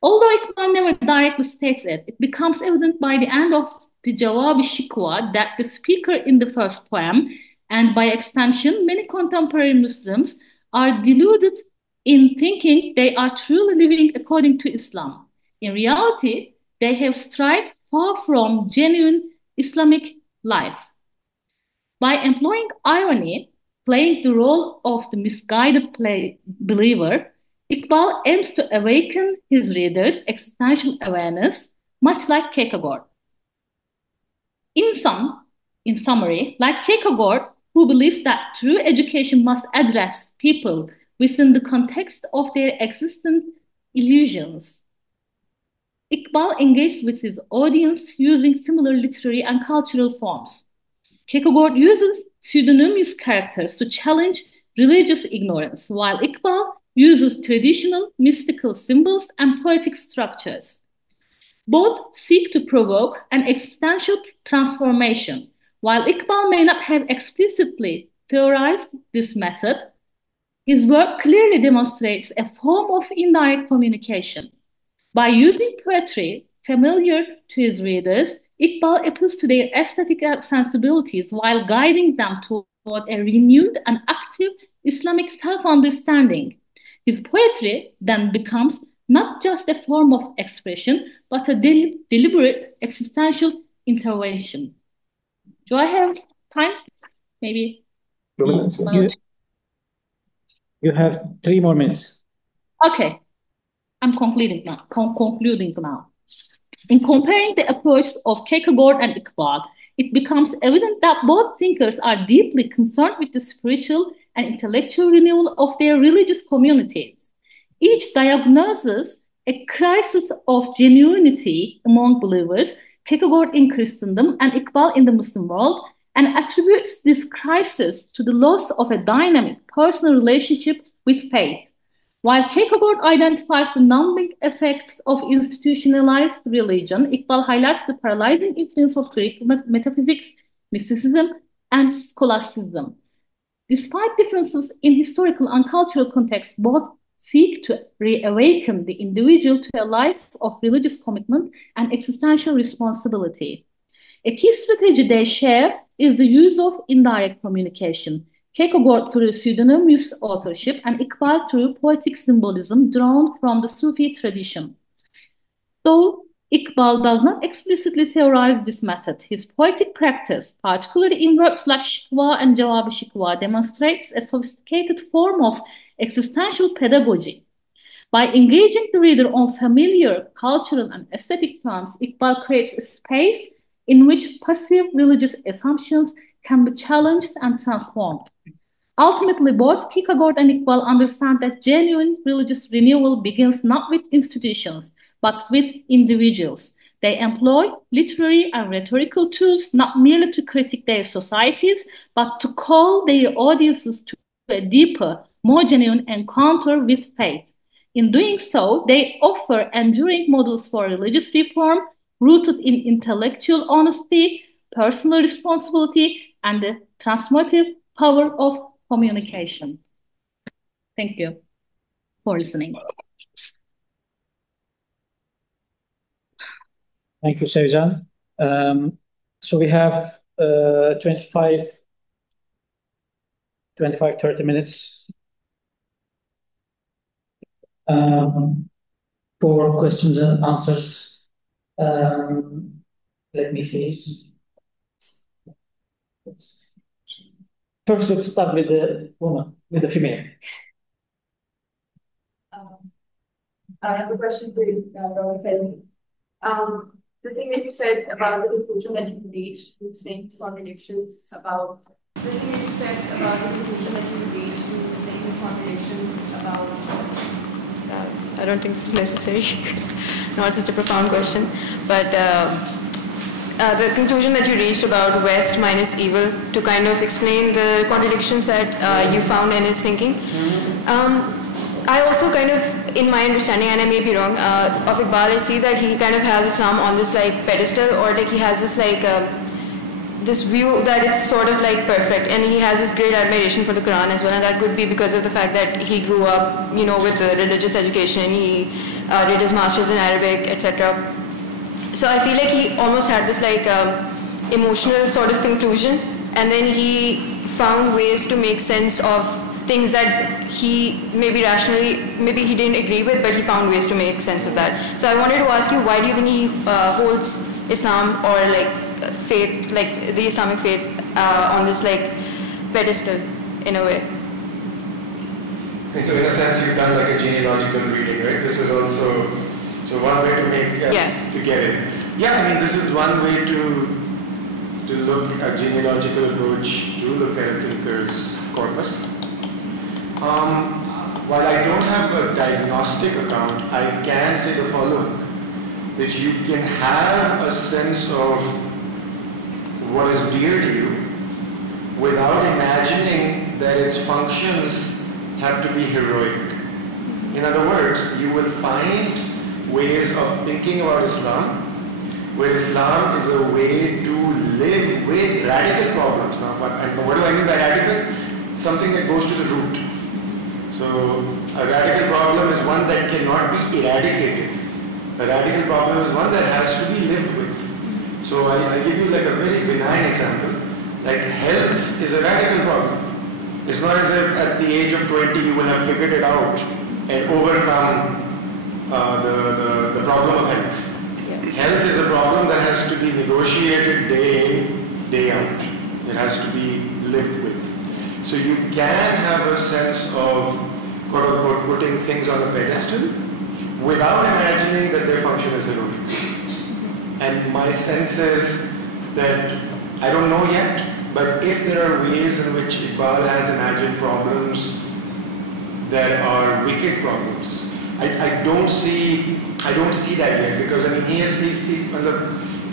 Although Iqbal never directly states it, it becomes evident by the end of the Jawabi Shikwa that the speaker in the first poem, and by extension, many contemporary Muslims, are deluded in thinking they are truly living according to Islam. In reality, they have strayed far from genuine Islamic life. By employing irony, playing the role of the misguided believer, Iqbal aims to awaken his readers' existential awareness, much like Kierkegaard. In summary, like Kierkegaard, who believes that true education must address people within the context of their existent illusions, Iqbal engages with his audience using similar literary and cultural forms. Kierkegaard uses pseudonymous characters to challenge religious ignorance, while Iqbal uses traditional mystical symbols and poetic structures. Both seek to provoke an existential transformation. While Iqbal may not have explicitly theorized this method, his work clearly demonstrates a form of indirect communication. By using poetry familiar to his readers, Iqbal appeals to their aesthetic sensibilities while guiding them toward a renewed and active Islamic self-understanding. His poetry then becomes not just a form of expression, but a deliberate existential intervention. Do I have time? Maybe 2 minutes. You have 3 more minutes. Okay, I'm concluding now. In comparing the approaches of Kierkegaard and Iqbal, it becomes evident that both thinkers are deeply concerned with the spiritual and intellectual renewal of their religious communities. Each diagnoses a crisis of genuinity among believers, Kierkegaard in Christendom and Iqbal in the Muslim world, and attributes this crisis to the loss of a dynamic personal relationship with faith. While Kierkegaard identifies the numbing effects of institutionalized religion, Iqbal highlights the paralyzing influence of Greek metaphysics, mysticism, and scholasticism. Despite differences in historical and cultural context, both seek to reawaken the individual to a life of religious commitment and existential responsibility. A key strategy they share is the use of indirect communication. Kierkegaard through pseudonymous authorship and Iqbal through poetic symbolism drawn from the Sufi tradition. Though Iqbal does not explicitly theorize this method, his poetic practice, particularly in works like Shikwa and Jawab-i-Shikwa, demonstrates a sophisticated form of existential pedagogy. By engaging the reader on familiar cultural and aesthetic terms, Iqbal creates a space in which passive religious assumptions can be challenged and transformed. Ultimately, both Kierkegaard and Iqbal understand that genuine religious renewal begins not with institutions, but with individuals. They employ literary and rhetorical tools not merely to critique their societies, but to call their audiences to a deeper, more genuine encounter with faith. In doing so, they offer enduring models for religious reform rooted in intellectual honesty, personal responsibility, and the transformative power of communication. Thank you for listening. Thank you, Sevcan. So we have 30 minutes for questions and answers. Let me see. First, let's start with the woman, with the female. I have a question for you, Dr. Faizi. The thing that you said about the conclusion that you reached to explain these contradictions about I don't think this is necessary, not such a profound question, but the conclusion that you reached about West minus evil to kind of explain the contradictions that you found in his thinking. I also kind of, in my understanding, and I may be wrong, of Iqbal, I see that he kind of has Islam on this like pedestal, or like he has this like this view that it's sort of like perfect, and he has this great admiration for the Quran as well, and that could be because of the fact that he grew up, you know, with religious education. He did his masters in Arabic, etc. So I feel like he almost had this like emotional sort of conclusion, and then he found ways to make sense of things that he maybe rationally, maybe he didn't agree with, but he found ways to make sense of that. So I wanted to ask you, why do you think he holds Islam or like faith, like the Islamic faith, on this like pedestal in a way? And so in a sense, you've done like a genealogical reading, right? This is also, so one way to make, to get it. Yeah, I mean, this is one way to look at genealogical approach, to look at a thinker's corpus. While I don't have a diagnostic account, I can say the following, that you can have a sense of what is dear to you without imagining that its functions have to be heroic. In other words, you will find ways of thinking about Islam where Islam is a way to live with radical problems. Now, what do I mean by radical? Something that goes to the root. So a radical problem is one that cannot be eradicated. A radical problem is one that has to be lived with. So I give you like a very benign example. Like health is a radical problem. It's not as if at the age of 20 you will have figured it out and overcome the problem of health. Health is a problem that has to be negotiated day in, day out. It has to be lived with. So you can have a sense of, quote unquote, putting things on a pedestal without imagining that their function is heroic. And my sense is that, I don't know yet, but if there are ways in which Iqbal has imagined problems that are wicked problems, I don't see that yet, because I mean he's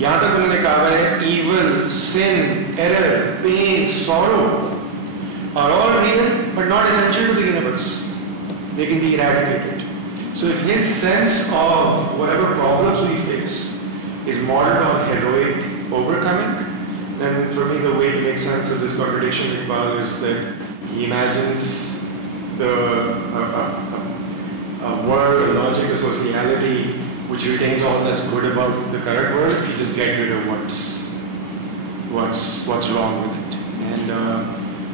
यहाँ तक उन्होंने कहा है evil, sin, error, pain, sorrow are all real but not essential to the universe. They can be eradicated. So if his sense of whatever problems we face is modeled on heroic overcoming, then for me the way to make sense of this contradiction in Iqbal is that he imagines a world, a logic, a sociality which retains all that's good about the current world. He just gets rid of what's wrong with it. And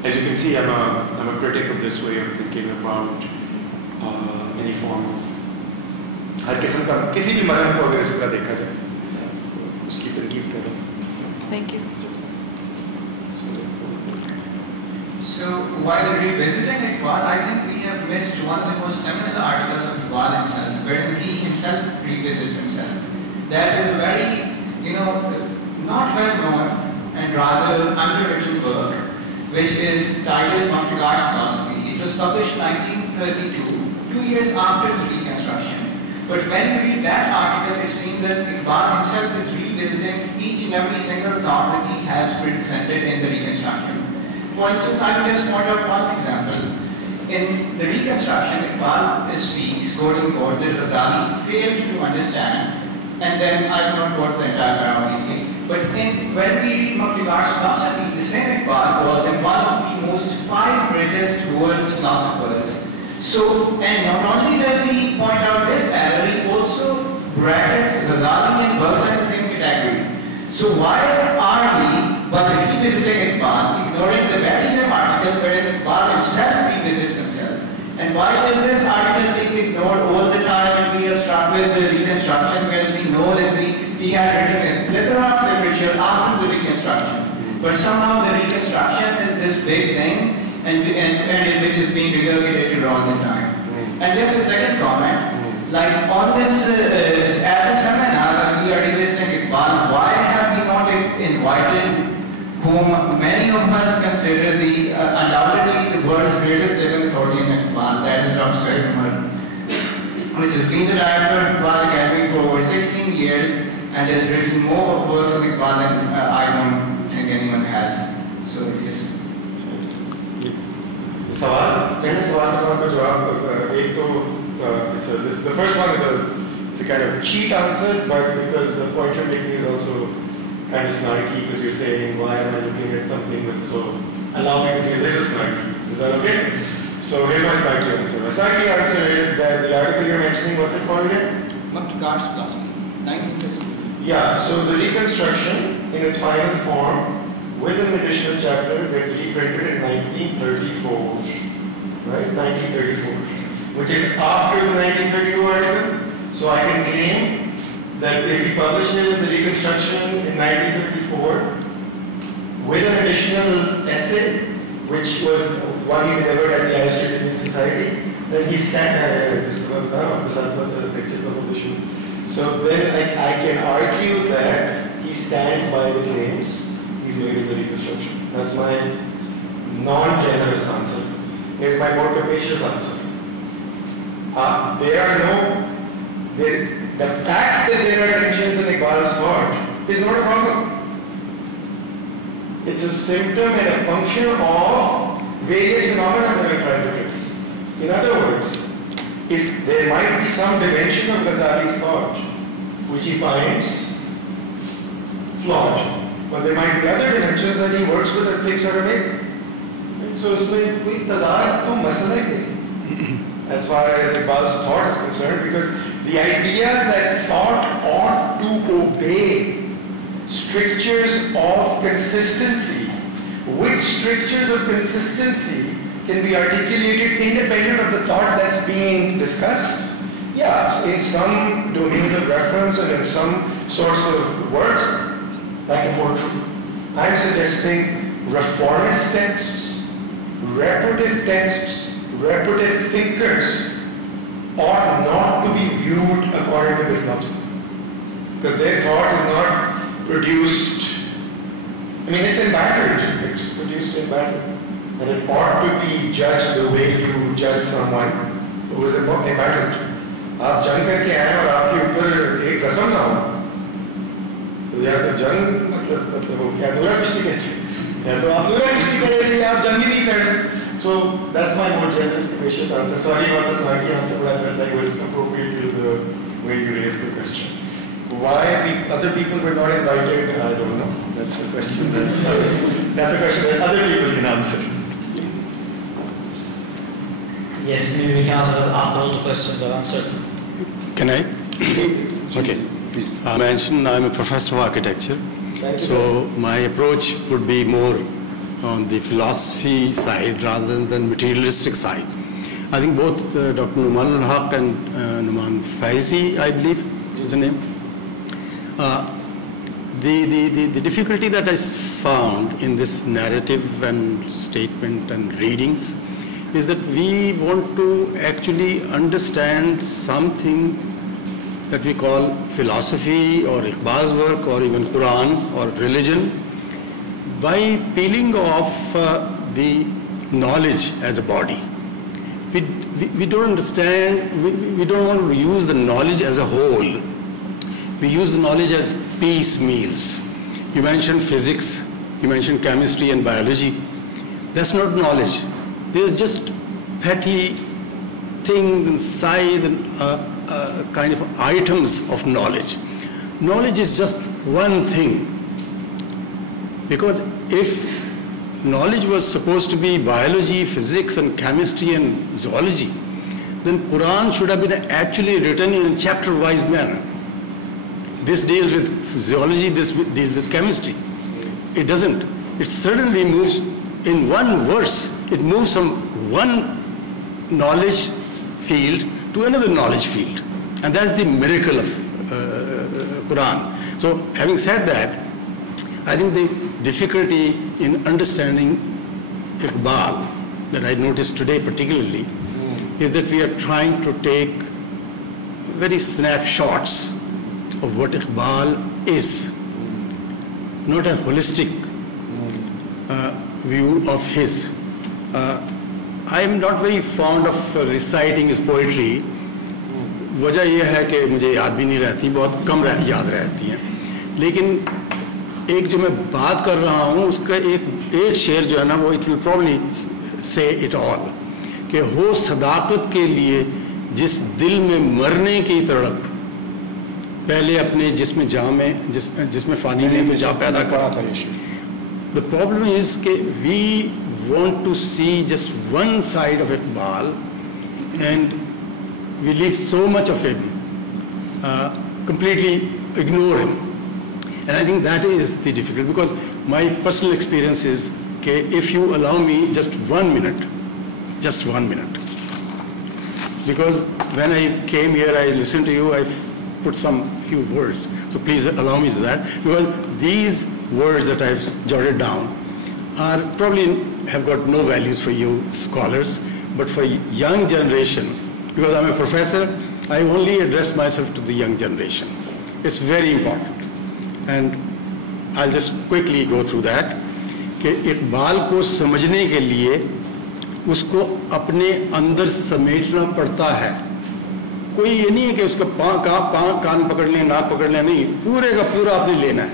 as you can see, I'm a critic of this way of thinking about any form of हर किस्म का किसी भी मरम को अगर इस तरह देखा जाए उसकी तनकीद करें. Thank you. So while revisiting Iqbal, I think we have missed one of the most seminal articles of Iqbal himself, wherein he himself revisits himself. That is a very, not well known and rather underwritten work, which is titled Kierkegaard's Philosophy. It was published in 1932, 2 years after the Reconstruction. But when you read that article, it seems that Iqbal himself is revisiting each and every single thought that he has presented in the Reconstruction. For instance, I will just point out one example. In the Reconstruction, Iqbal speaks, quoting quote, that Ghazali failed to understand, and then I will not quote the entire paragraph obviously, but when we read Kierkegaard's Philosophy, the same Iqbal was in one of the most 5 greatest world's philosophers. So, and not only does he point out this error, he also brackets Ghazali and Burns in the same category. So why are we, but revisiting Iqbal, ignoring the very same article wherein Iqbal himself revisits himself? And why is this article being ignored all the time when we are struck with the Reconstruction, when we know that he had written a plethora of literature after the Reconstruction? But somehow the Reconstruction is this big thing, and which is being regurgitated all the time. And just a second comment, like on this, at the seminar, we are revisiting Iqbal, why have we not invited whom many of us consider the undoubtedly the world's greatest living authority in Iqbal, that is Dr. Syed Nomanul, which has been the director of Iqbal Academy for over 16 years and has written more works on Iqbal than I don't think anyone has. So yes. पहले सवाल का जवाब एक तो the first one is a kind of cheat answer, but because the point you're making is also kind of snarky, because you're saying why am I looking at something that's so allow me to be a little snarky. Is that okay? So here's my snarky answer. My snarky answer is that the article you're mentioning, what's it called again? Kierkegaard's Philosophy, 1950. Yeah. So the Reconstruction in its final form, with an additional chapter, gets reprinted in 1934, right? 1934, which is after the 1932 article. So I can claim that if he publishes the Reconstruction in 1934 with an additional essay, which was what he delivered at the Aristotelian Society, then he stands. So then I can argue that he stands by the claims made in the Reconstruction. That's my non-generous answer. Here's my more capacious answer. The fact that there are tensions in Iqbal's thought is not a problem. It's a symptom and a function of various phenomena that are trying to trace. In other words, if there might be some dimension of Ghazali's thought which he finds flawed, but there might be other dimensions that he works with and thinks are amazing. So उसमें कोई तज़ाद तो मसला ही नहीं as far as Iqbal's thought is concerned, because the idea that thought ought to obey strictures of consistency, which strictures of consistency can be articulated independent of the thought that's being discussed. Yeah, in some domains of reference and in some sorts of works, that can hold true. I'm suggesting reformist texts, reparative texts, reparative thinkers ought not to be viewed according to this logic. Because their thought is not produced, it's embattled, it's produced embattled. And it ought to be judged the way you judge someone who is embattled. आप जंग करके आए और आपके ऊपर एक जख्म ना हो, तो या तो जंग मतलब वो क्या नूरा कुश्ती कहते हैं, या तो आप नूरा कुश्ती कर रहे थे या आप जंग ही नहीं कर रहे. So that's my more generous, gracious answer. Sorry about the snarky answer, but I felt like it was appropriate to the way you raised the question. Why other people were not invited, I don't know. That's a question that's a question that other people can answer. Yes, maybe we can answer that after all the questions are answered. Can I? Okay. Please. I mentioned I'm a professor of architecture, so my approach would be more on the philosophy side rather than materialistic side. I think both Dr. Nomanul Haq and Nauman Faizi, I believe is the name. The difficulty that I found in this narrative and statement and readings is that we want to actually understand something that we call philosophy or Iqbal's work or even Quran or religion by peeling off the knowledge as a body. We don't understand, we don't want to use the knowledge as a whole. We use the knowledge as piecemeals. You mentioned physics, you mentioned chemistry and biology. That's not knowledge. There's just petty things and size and kind of items of knowledge. Knowledge is just one thing. Because if knowledge was supposed to be biology, physics and chemistry and zoology, then Quran should have been actually written in a chapter-wise manner. This deals with zoology, this deals with chemistry. It doesn't. It certainly moves in one verse. It moves from one knowledge field to another knowledge field. And that's the miracle of Quran. So having said that, I think the difficulty in understanding Iqbal that I noticed today particularly is that we are trying to take very snapshots of what Iqbal is, not a holistic view of his. I am not very fond of reciting his poetry. वजह यह है कि मुझे याद भी नहीं रहती, बहुत कम याद रहती हैं. लेकिन एक जो मैं बात कर रहा हूँ उसका एक शेर जो है ना वो इट विल प्रॉब्ली से इट ऑल कि हो सदाकत के लिए जिस दिल में मरने की तड़प पहले अपने जिसमें जा में जिसमें फानी ने तो जा पैदा करा था. The problem is कि we want to see just one side of Iqbal and we leave so much of him, completely ignore him. And I think that is the difficulty, because my personal experience is that if you allow me just 1 minute, because when I came here, I listened to you, I put some few words. So please allow me to that, because these words that I've jotted down are probably have got no values for you scholars, but for young generation, because I'm a professor, I only address myself to the young generation. It's very important. And I'll just quickly go through that. कि इक़बाल को समझने के लिए उसको अपने अंदर समेटना पड़ता है. कोई ये नहीं है कि उसका कान पकड़ लें, नाक पकड़ लें, नहीं, पूरे का पूरा आपने लेना है.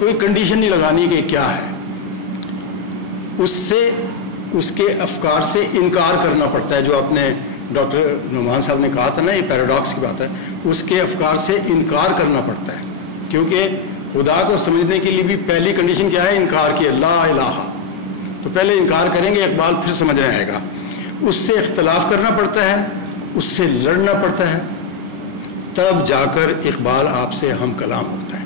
कोई कंडीशन नहीं लगानी कि क्या है. उससे उसके अफकार से इनकार करना पड़ता है. जो आपने डॉक्टर नोमान साहब ने कहा था ना, ये पैराडॉक्स की बात है. उसके अफकार से इनकार करना पड़ता है, क्योंकि खुदा को समझने के लिए भी पहली कंडीशन क्या है? इनकार की, ला इलाहा. तो पहले इनकार करेंगे इक़बाल, फिर समझ में आएगा. उससे इख्तलाफ करना पड़ता है, उससे लड़ना पड़ता है, तब जाकर इक़बाल आपसे हम कलाम होता है.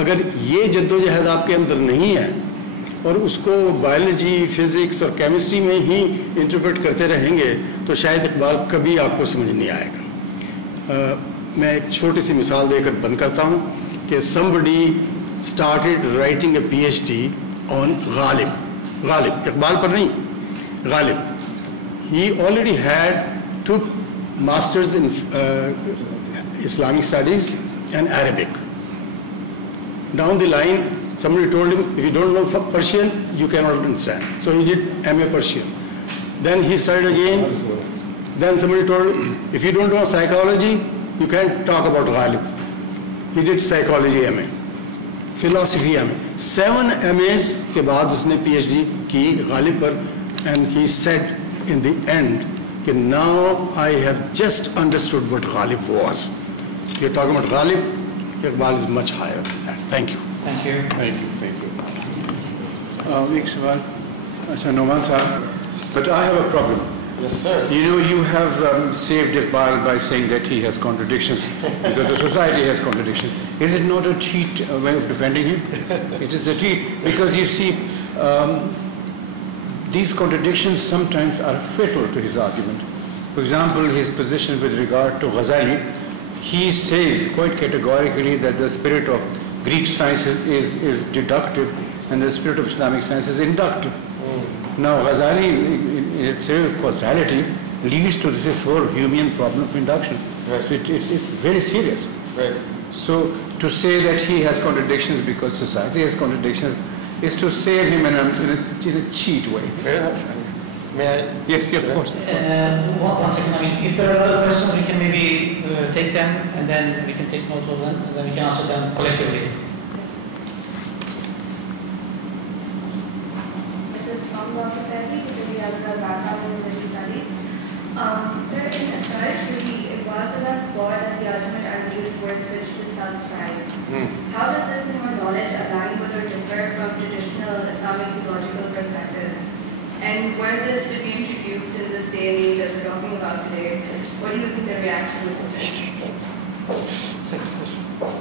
अगर ये जद्दोजहद आपके अंदर नहीं है और उसको बायोलॉजी, फिज़िक्स और केमिस्ट्री में ही इंटरप्रेट करते रहेंगे तो शायद इक़बाल कभी आपको समझ नहीं आएगा. मैं एक छोटी सी मिसाल देकर बंद करता हूँ कि somebody started writing a PhD on Ghalib, Iqbal पर नहीं, Ghalib. He already had 2 masters in Islamic studies and Arabic. Down the line, somebody told him, if you don't know Persian, you cannot understand. So he did MA Persian. Then he started again Then somebody told, if you don't know psychology, you can't talk about Ghalib. He did psychology MA, philosophy MA. 7 MAs के बाद उसने PhD की Ghalib पर, and he said in the end, that now I have just understood what Ghalib was. You're talking about Ghalib, Iqbal is much higher than that. Thank you. Thank you. Thank you. Thank you. एक सवाल, अच्छा नौमान साहब, but I have a problem. Yes, sir. You know, you have saved Iqbal by saying that he has contradictions because the society has contradictions. Is it not a cheat way of defending him? It is a cheat because you see, these contradictions sometimes are fatal to his argument. For example, his position with regard to Ghazali, he says quite categorically that the spirit of Greek science is deductive and the spirit of Islamic science is inductive. Now, Ghazali, in his theory of causality, leads to this whole Humean problem of induction. Right. So it's very serious. Right. So to say that he has contradictions because society has contradictions is to save him in a cheat way. Fair enough. May I? Yes, of course. One second. I mean, if there are other questions, we can maybe take them, and then we can take note of them, and then we can answer them collectively. Allama Muhammad Faizi, because he has a background in religious studies. Sir, in ascribes to the Iqbal presents God as the ultimate ideal towards which the self strives. How does this, in your knowledge, align with or differ from traditional Islamic theological perspectives? And were this to be introduced in this day and age as we're talking about today, what do you think the reaction would be?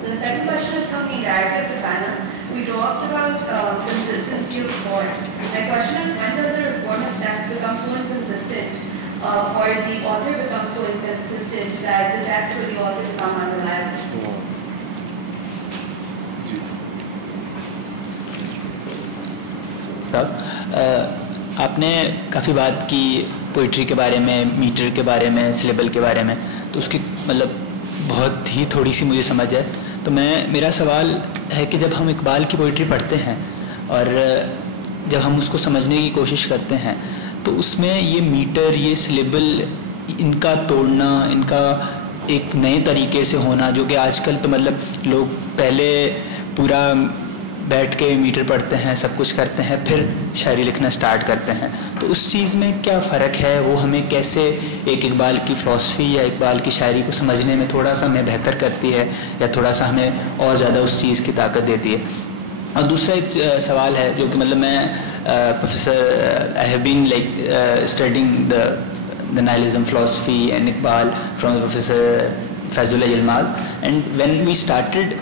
The second question is from the hierarchy of the panel. We talked about consistency of thought. My question is, when does a reformist text become so inconsistent, or the author becomes so inconsistent that the text or the author become unreliable? आपने काफ़ी बात की poetry के बारे में, metre के बारे में, सिलेबल के बारे में, तो उसकी मतलब बहुत ही थोड़ी सी मुझे समझ है। तो मेरा सवाल है कि जब हम इकबाल की पोइट्री पढ़ते हैं और जब हम उसको समझने की कोशिश करते हैं, तो उसमें ये मीटर, ये सिलेबल, इनका तोड़ना, इनका एक नए तरीके से होना, जो कि आजकल तो मतलब लोग पहले पूरा बैठ के मीटर पढ़ते हैं, सब कुछ करते हैं, फिर शायरी लिखना स्टार्ट करते हैं, तो उस चीज़ में क्या फ़र्क है? वो हमें कैसे एक इकबाल की फ़िलॉसफी या इकबाल की शायरी को समझने में थोड़ा सा हमें बेहतर करती है या थोड़ा सा हमें और ज़्यादा उस चीज़ की ताकत देती है? और दूसरा एक सवाल है जो कि मतलब मैं professor I have been like studying the nihilism philosophy and Iqbal from Professor Fazullah Yilmaz, and when we started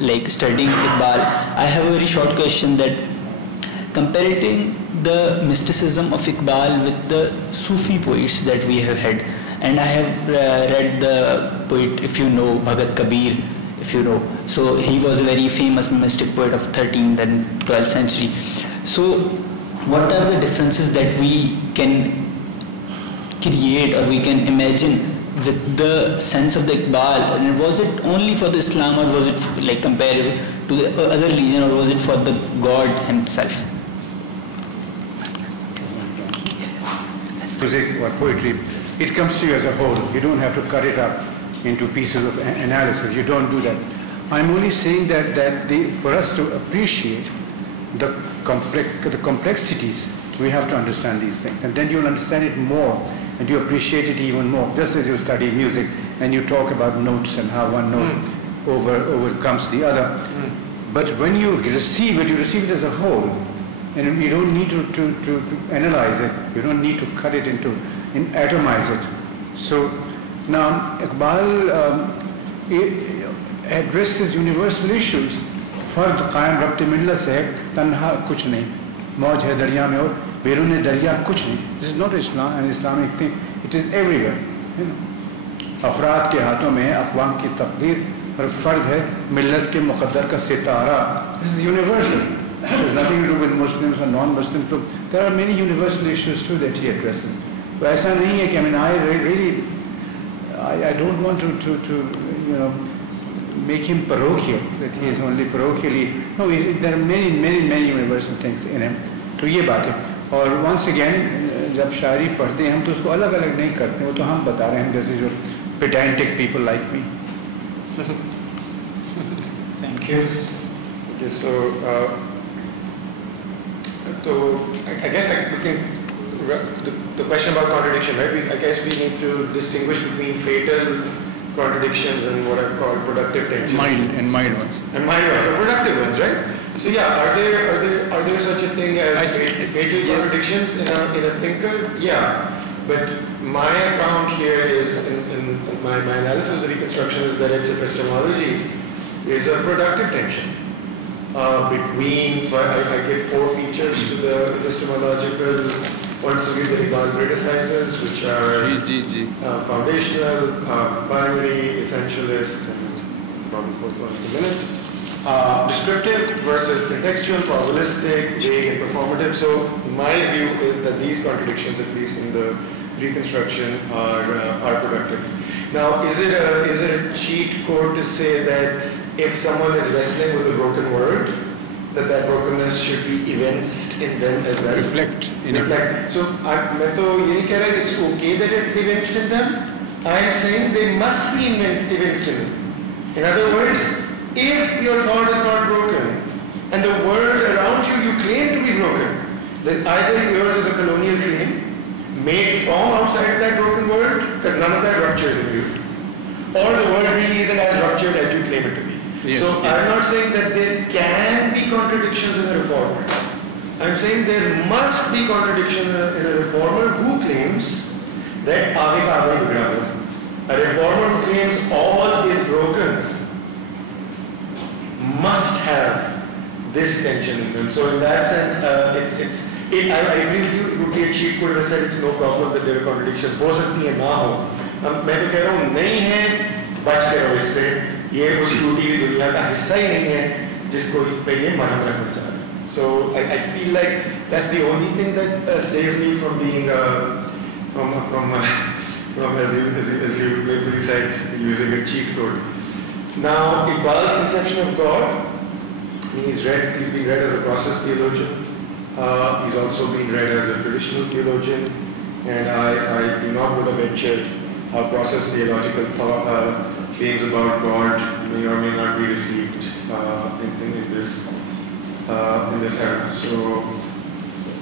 like studying Iqbal, I have a very short question that comparing the mysticism of Iqbal with the Sufi poets that we have had, and I have read the poet, if you know, Bhagat Kabir, if you know, so he was a very famous mystic poet of 13th and 12th century. So what are the differences that we can create or we can imagine with the sense of the Iqbal? And was it only for the Islam, or was it like comparative to the other religion, or was it for the God himself? Music or poetry, it comes to you as a whole. You don't have to cut it up into pieces of analysis. You don't do that. I'm only saying that for us to appreciate the complexities, we have to understand these things, and then you'll understand it more, and you appreciate it even more. Just as you study music and you talk about notes and how one note overcomes the other. But when you receive it as a whole, and you don't need to analyze it. You don't need to cut it atomize it. So now Iqbal addresses universal issues. फर्द कायम रब्त मिल्लत से है, तन्हा कुछ नहीं, मौज है दरिया में और बैरून दरिया कुछ नहीं. This is not an Islamic thing. It is everywhere. अफराद के हाथों में है अक़वाम की तकदीर, और फर्द है मिल्लत के मुक़द्दर का सितारा. This is universal. It has nothing to do with Muslims or non-Muslims. So there are many universal issues too that he addresses. तो ऐसा नहीं है कि I don't want to make him parochial, that he is only parochially. No, there are many universal things in him. तो ये बात है. और once again, जब शायरी पढ़ते हैं हम तो उसको अलग अलग नहीं करते, वो तो हम बता रहे हैं, जैसे जो pedantic people like me. Thank you. Okay, so I guess we can the question about contradiction, right? I guess we need to distinguish between fatal contradictions and what I've called productive tensions. Mild ones. And mild ones, or productive ones, right? So yeah, are there such a thing as fatal contradictions in a thinker? Yeah, but my account here is in my analysis of the reconstruction is that its epistemology is a productive tension between. So I give 4 features to the epistemological points of view that Iqbal criticizes, which are foundational, primary, essentialist, and probably 4th one in a minute. Descriptive versus contextual, probabilistic, vague, and performative. So my view is that these contradictions, at least in the reconstruction, are productive. Now, is it a cheat code to say that if someone is wrestling with a broken world, that brokenness should be evinced in them as well? Reflect. So, मैं तो ये नहीं कह रहा it's okay that it's evinced in them. I am saying they must be evinced in them. In other words, if your thought is not broken and the world around you claim to be broken, then either yours is a colonial claim made from outside of that broken world, because none of that ruptures in you, or the world really isn't as ruptured as you claim it to be. Yes, so I'm not saying that there can be contradictions in a reformer. I'm saying there must be contradiction in a reformer who claims that aage ka aage bigda hua. A reformer who claims all is broken must have this tension in them. So in that sense, I agree with you. It would be a cheat code if I said it's no problem that there are contradictions. हो सकती है ना हो. मैं तो कह रहा हूँ नहीं है, बच के रहो इससे. ये उस टूटी हुई दुनिया का हिस्सा ही नहीं है जिसको पे ये मरहम रखना चाह रहे हैं. So I feel like that's the only thing that saves me from being from as you playfully said, using a cheat code. Now, Iqbal's conception of God, he's been read as a process theologian. He's also been read as a traditional theologian, and I do not want to venture how process theological claims about God may or may not be received in this era.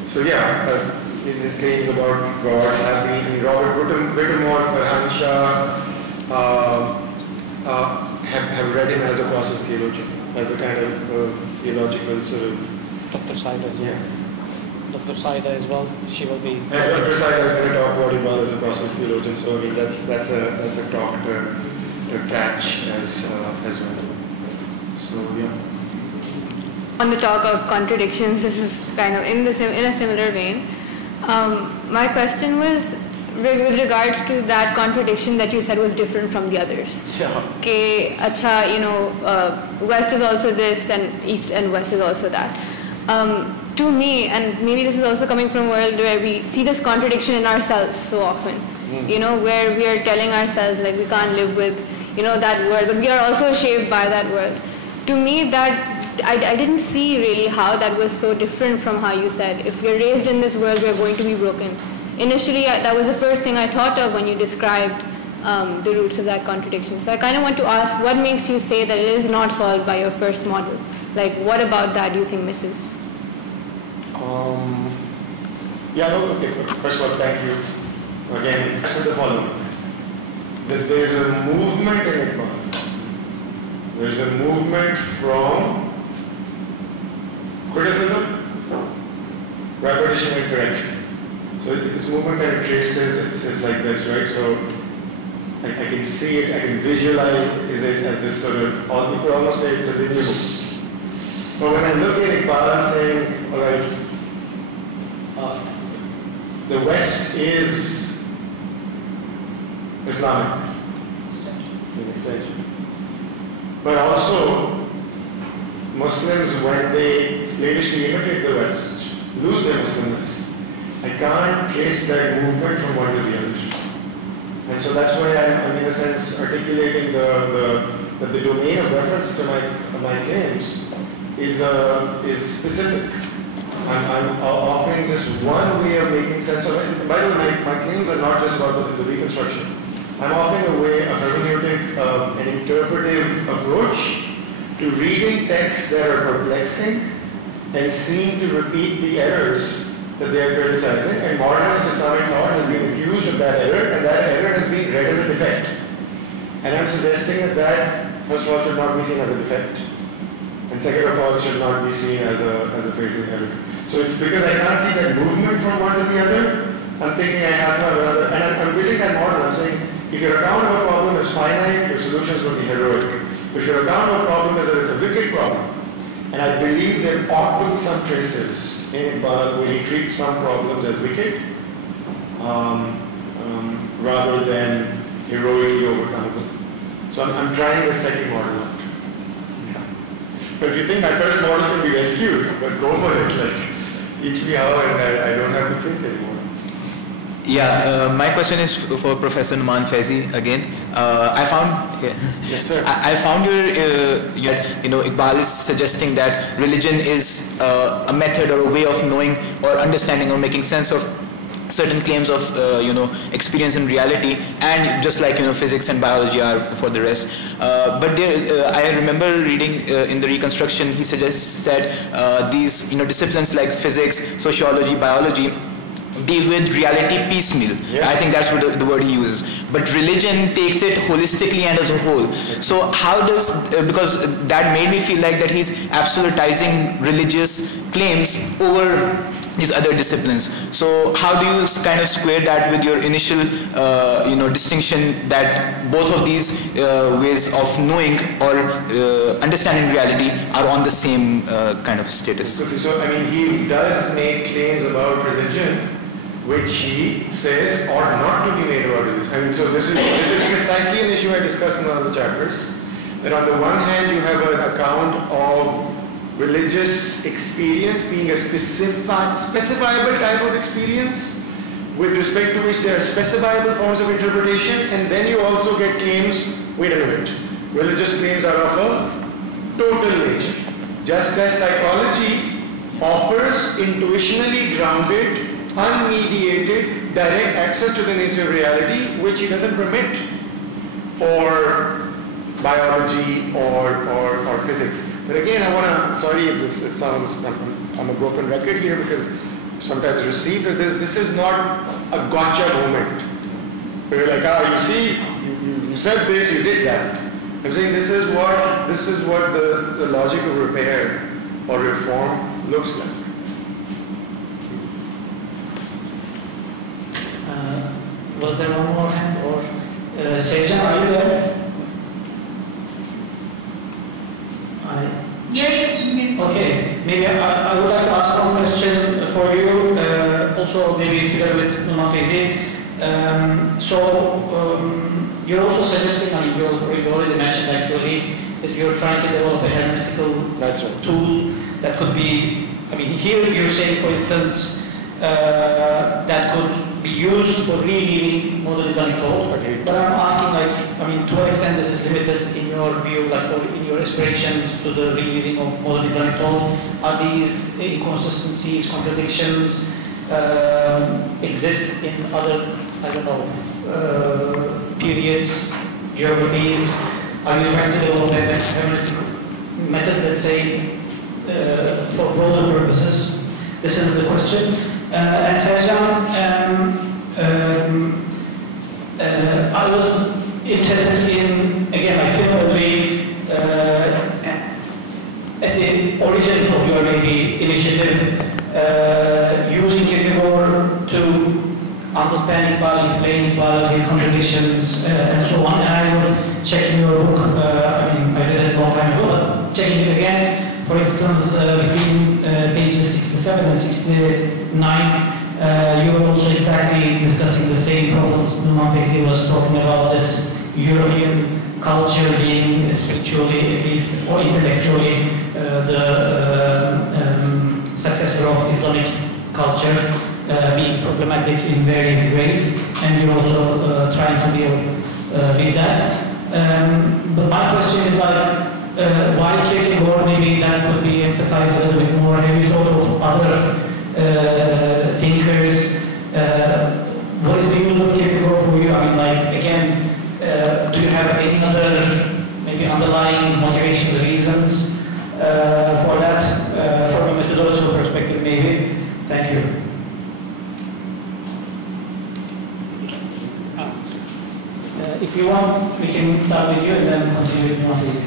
So yeah, his claims about God have been. Robert Whittemore, Farhan Shah have read him as a process theologian, as a kind of theological sort of. Dr. Saida as well. Yeah. Dr. Saida as well. She will be. And Dr. Saida is going to talk about Iqbal as a process theologian. So I mean that's a talk to catch as well. So yeah. On the talk of contradictions, this is kind of in a similar vein. My question was with regards to that contradiction that you said was different from the others. Yeah. Okay, West is also this and East and West is also that. To me, and maybe this is also coming from a world where we see this contradiction in ourselves so often, where we are telling ourselves like we can't live with, that world, but we are also shaped by that world. To me, that I didn't see really how that was so different from how you said, if we're raised in this world, we're going to be broken. Initially, that was the first thing I thought of when you described the roots of that contradiction. So I kind of want to ask, what makes you say that it is not solved by your first model? Like, what about that do you think misses? Okay. First of all, thank you. Again, I said the following. That there's a movement in Iqbal. There's a movement from criticism, repetition, and correction. So this movement kind of traces, it's like this, right? So I can see it, I can visualize it as this sort of, you could almost say it's a linear book. But when I look at Iqbal saying, all right, the West is Islamic, but also Muslims, when they slavishly imitate the West, lose their Muslimness. I can't trace that movement from one to the other. And so that's why I'm in a sense articulating that the domain of reference to my claims is specific. I'm offering just one way of making sense of it. By the way, my claims are not just about the Reconstruction. I'm offering a way, a hermeneutic, an interpretive approach to reading texts that are perplexing and seem to repeat the errors that they are criticizing. And modernist Islamic thought has been accused of that error, and that error has been read as a defect. And I'm suggesting that first of all, should not be seen as a defect. And second of all, should not be seen as a fatal error. So it's because I can't see that movement from one to the other, I'm thinking I have to have another. And I'm building that model. I'm saying, if your account of a problem is finite, your solutions will be heroic. If your account of a problem is that it's a wicked problem, and I believe there ought to be some traces in Iqbal where he treats some problems as wicked, rather than heroically overcomable. So I'm trying the second model out. But if you think my first model can be rescued, but go for it, like, teach me how, and I don't have to think anymore. Yeah, my question is for Professor Nauman Faizi again. I found, yes, sir. I found your Iqbal is suggesting that religion is a method or a way of knowing or understanding or making sense of certain claims of experience and reality, and just like physics and biology are for the rest. But there, I remember reading in the Reconstruction, he suggests that these disciplines like physics, sociology, biology deal with reality piecemeal. Yes. I think that's what the word he uses. But religion takes it holistically and as a whole. So how does, because that made me feel like that he's absolutizing religious claims over these other disciplines. So how do you kind of square that with your initial distinction that both of these ways of knowing or understanding reality are on the same kind of status? So I mean, he does make claims about religion which he says ought not to be made about religion. I mean, so this is precisely an issue I discussed in one of the chapters. That on the one hand you have an account of religious experience being a specifiable type of experience with respect to which there are specifiable forms of interpretation, and then you also get claims, wait a minute, religious claims are of a total nature. Just as psychology offers intuitionally grounded, unmediated, direct access to the nature of reality, which it doesn't permit for biology or physics. But again, I want to, sorry if this sounds, I'm a broken record here, because sometimes received that this is not a gotcha moment. Where you're like, you see, you said this, you did that. I'm saying this is what the logic of repair or reform looks like. Was there one more hand, or Sevcan, are you there? Yeah. Okay, maybe I would like to ask one question for you, also maybe together with Nauman Faizi. You're also suggesting, you already mentioned actually, that you're trying to develop a hermeneutical tool that could be, here you're saying, for instance, that could be used for rereading modern Islamic thought. Okay. But I'm asking, to what extent this is limited in your view, or in your aspirations to the rereading of modern Islamic thought? Are these inconsistencies, contradictions exist in other, periods, geographies? Are you trying to develop a method, let's say, for broader purposes? This is the question. And Sevcan, I was interested in, again, similarly, at the origin of your initiative, using Kierkegaard to understand Iqbal, explain Iqbal, his contradictions, and so on. And I was checking your book, I read it a long time ago, but checking it again. For instance, between pages 67 and 69, you were also exactly discussing the same problems. Nauman Faizi was talking about this European culture being spiritually, at least, or intellectually, the successor of Islamic culture, being problematic in various ways, and you're also trying to deal with that. But my question is why Kierkegaard, maybe that could be emphasized a little bit more. Have you thought of other start with you and then continue with Nauman Faizi.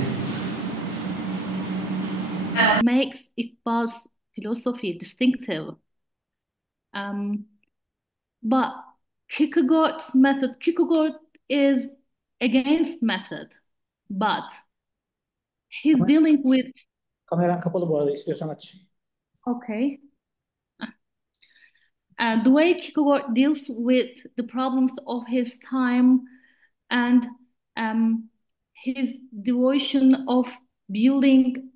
Makes Iqbal's philosophy distinctive. But Kierkegaard's method, Kierkegaard is against method, but he's dealing with... Kameran kapalı bu arada, istiyorsan aç. Okay. The way Kierkegaard deals with the problems of his time and his devotion of building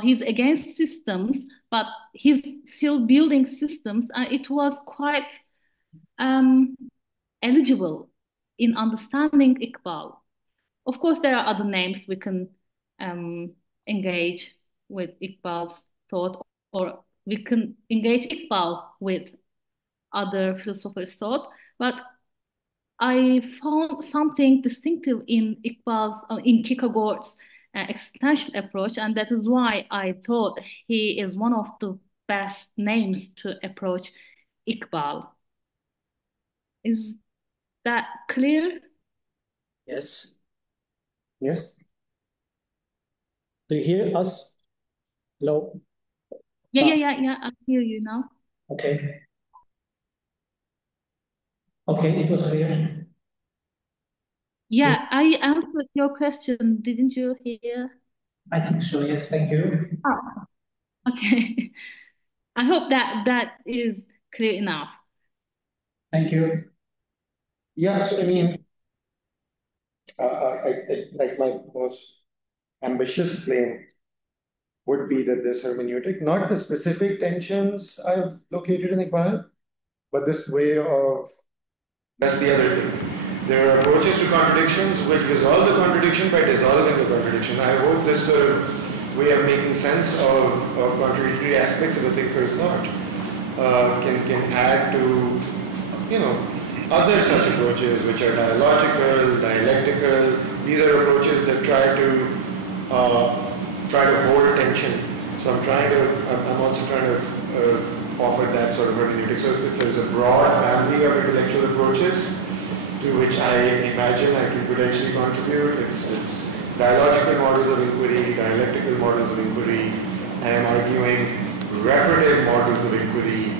he's against systems, but he's still building systems, and it was quite eligible in understanding Iqbal. Of course, there are other names we can engage with Iqbal's thought, or we can engage Iqbal with other philosophers' thought, but I found something distinctive in in Kierkegaard's existential approach, and that is why I thought he is one of the best names to approach Iqbal. Is that clear? Yes. Yes. Do you hear us? Hello? Yeah, I hear you now. Okay. Okay, it was clear. Yeah, I answered your question. Didn't you hear? I think so, yes, thank you. Oh, okay. I hope that is clear enough. Thank you. Yeah, so I mean, like my most ambitious claim would be that this hermeneutic, not the specific tensions I've located in Iqbal, but this way of, that's the other thing. There are approaches to contradictions which resolve the contradiction by dissolving the contradiction. I hope this sort of way of making sense of contradictory aspects of a thinker's thought can add to, other such approaches which are dialogical, dialectical. These are approaches that try to hold tension. So I'm also trying to offer that sort of hermeneutic. So there's a broad family of intellectual approaches to which I imagine I can potentially contribute. It's dialogical models of inquiry, dialectical models of inquiry. I am arguing reparative models of inquiry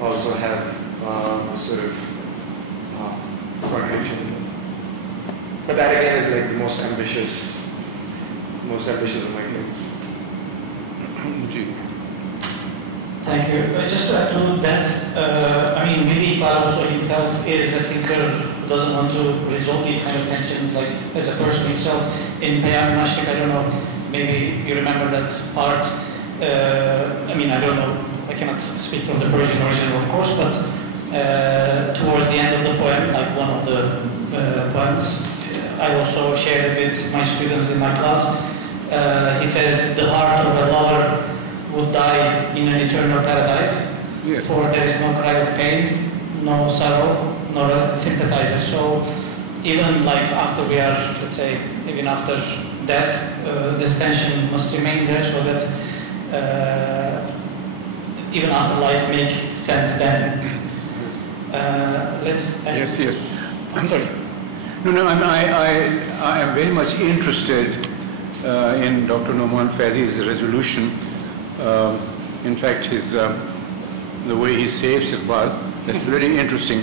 also have this sort of contradiction in them. But that again is like the most ambitious of my claims. Thank you. Just to add to that, maybe Iqbal also himself is a thinker who doesn't want to resolve these kind of tensions, like as a person himself. In Peyam Mashrik, I don't know, maybe you remember that part. I don't know, I cannot speak from the Persian original, of course, but towards the end of the poem, like one of the poems, I also shared it with my students in my class. He says, the heart of a lover would die in an eternal paradise, yes. For there is no cry of pain, no sorrow, nor a sympathizer. So even like after we are, let's say, even after death, this tension must remain there so that even after life make sense then. Yes. I'm sorry. No, I am very much interested in Dr. Nauman Faizi's resolution. In fact, the way he saves Iqbal, that's very interesting.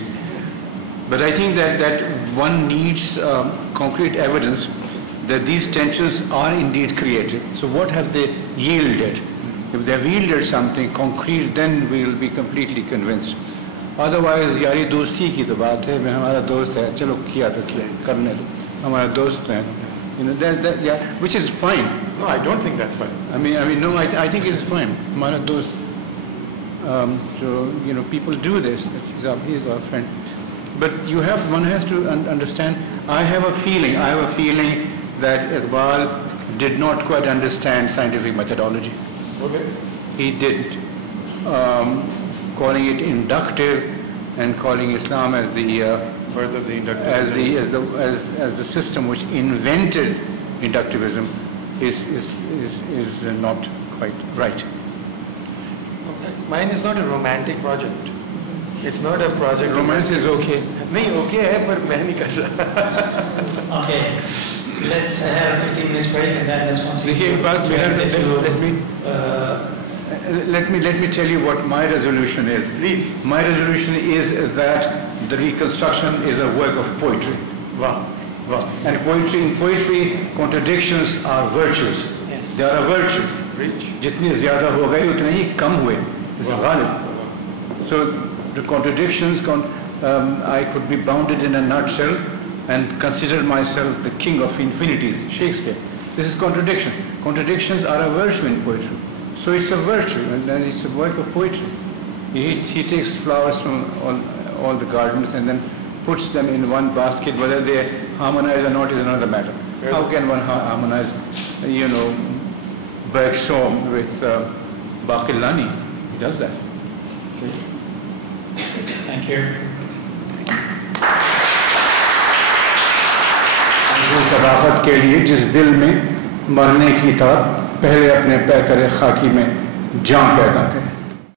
But I think that one needs concrete evidence that these tensions are indeed created. So what have they yielded? If they've yielded something concrete, then we will be completely convinced. Otherwise, यारी दोस्ती की तो बात है, मैं हमारा दोस्त है, चलो किया तो किया, करने दो, हमारा दोस्त है, which is fine. No, I don't think that's fine. No, I think it's fine. हमारा दोस्त, so people do this. He's our friend. But one has to understand. I have a feeling that Iqbal did not quite understand scientific methodology. Okay. He didn't. Calling it inductive and calling Islam as the birth of the inductive as the system which invented inductivism is not quite right. Okay. Mine is not a romantic project. It's not a project. Romance is okay. नहीं okay है पर मैं नहीं कर रहा. Okay, let's have 15 minutes break and then let's continue. देखिए एक बात let me tell you what my resolution is. Please. My resolution is that the reconstruction is a work of poetry. Wow. Wow. And in poetry, contradictions are virtues. Yes. They are a virtue. Rich. जितनी ज़्यादा हो गई उतने ही कम हुए. This is ghalib. So the contradictions, I could be bounded in a nutshell and consider myself the king of infinities, Shakespeare. This is contradiction. Contradictions are a virtue in poetry. So it's a virtue, and then it's a work of poetry. He takes flowers from all the gardens and then puts them in one basket. Whether they harmonize or not is another matter. Fair. How can one harmonize, Bergson with Baqillani? He does that. Thank you. वो सदाकत के लिए जिस दिल में मरने की था पहले अपने पैकर खाकी में जान पैदा करें.